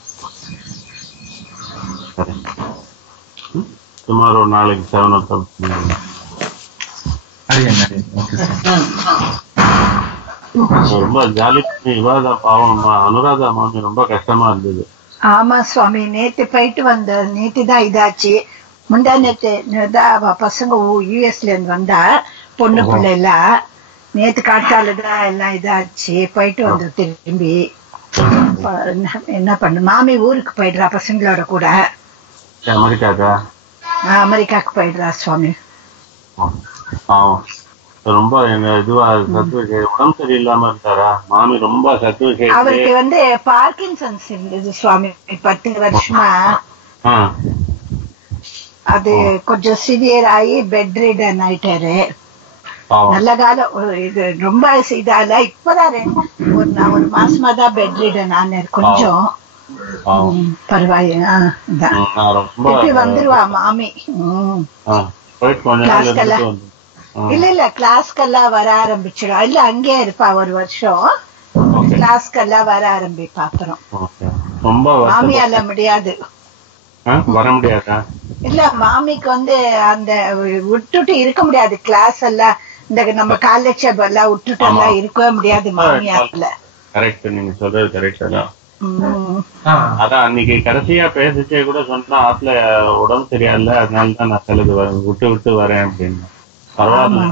சரி, டுமாரோ நாளைக்கு 7 o'clock. ரொம்ப ஜாலி பண்ணி இவாதான் பாவம் அனுராதா மாமி ரொம்ப கஷ்டமா இருந்தது. ஆமா சுவாமி, நேத்து போயிட்டு வந்த நேத்து தான் இதாச்சு. முந்தா நேத்து அவ பசங்க யூஎஸ்ல இருந்து வந்தா பொண்ணு பிள்ளை எல்லாம் நேத்து காட்டாலதான் எல்லாம் இதாச்சு. போயிட்டு வந்து திரும்பி என்ன பண்ணு மாமி ஊருக்கு போயிடுறா பசங்களோட கூட. அமெரிக்காக்கா? அமெரிக்காக்கு போயிடுறா சுவாமி. ரொம்ப இதுவா சத்துவ உடம்பு சரியில்லாம இருந்தாரா மாமி? ரொம்ப சத்துவ அவருக்கு வந்து பார்க்கின்சன்ஸ் இருந்தது சுவாமி 10 வருஷமா. அது கொஞ்சம் சிவியர் ஆகி பெட் ரிடன் ஆயிட்டாரு. நல்ல காலம் இது ரொம்ப இதால இப்பதான் ஒரு மாசமா தான் பெட் ரிடன் ஆனாரு. கொஞ்சம் பரவாயில்ல வந்துருவா மாமி. இல்ல கிளாஸ்க்கெல்லாம் வர ஆரம்பிச்சிடும். இல்ல அங்கே இருப்பா ஒரு வருஷம். கிளாஸ்க்கெல்லாம் வர ஆரம்பிப்பா. அப்புறம் மாமியால முடியாது, வர முடியாதா? இல்ல மாமிக்கு வந்து அந்த விட்டுட்டு இருக்க முடியாது. கிளாஸ் எல்லாம் இந்த நம்ம காலேஜ் எல்லாம் விட்டுட்டு எல்லாம் இருக்கவே முடியாது மாமியால. கரெக்ட், நீங்க சொல்றது கரெக்ட் தான். அதான் அன்னைக்கு கடைசியா பேசிச்சே கூட சொன்னா ஆத்துல உடம்பு சரியாயில்ல, அதனாலதான் நான் சிலது விட்டு விட்டு வரேன் அப்படின்னு. பரவாயில்ல.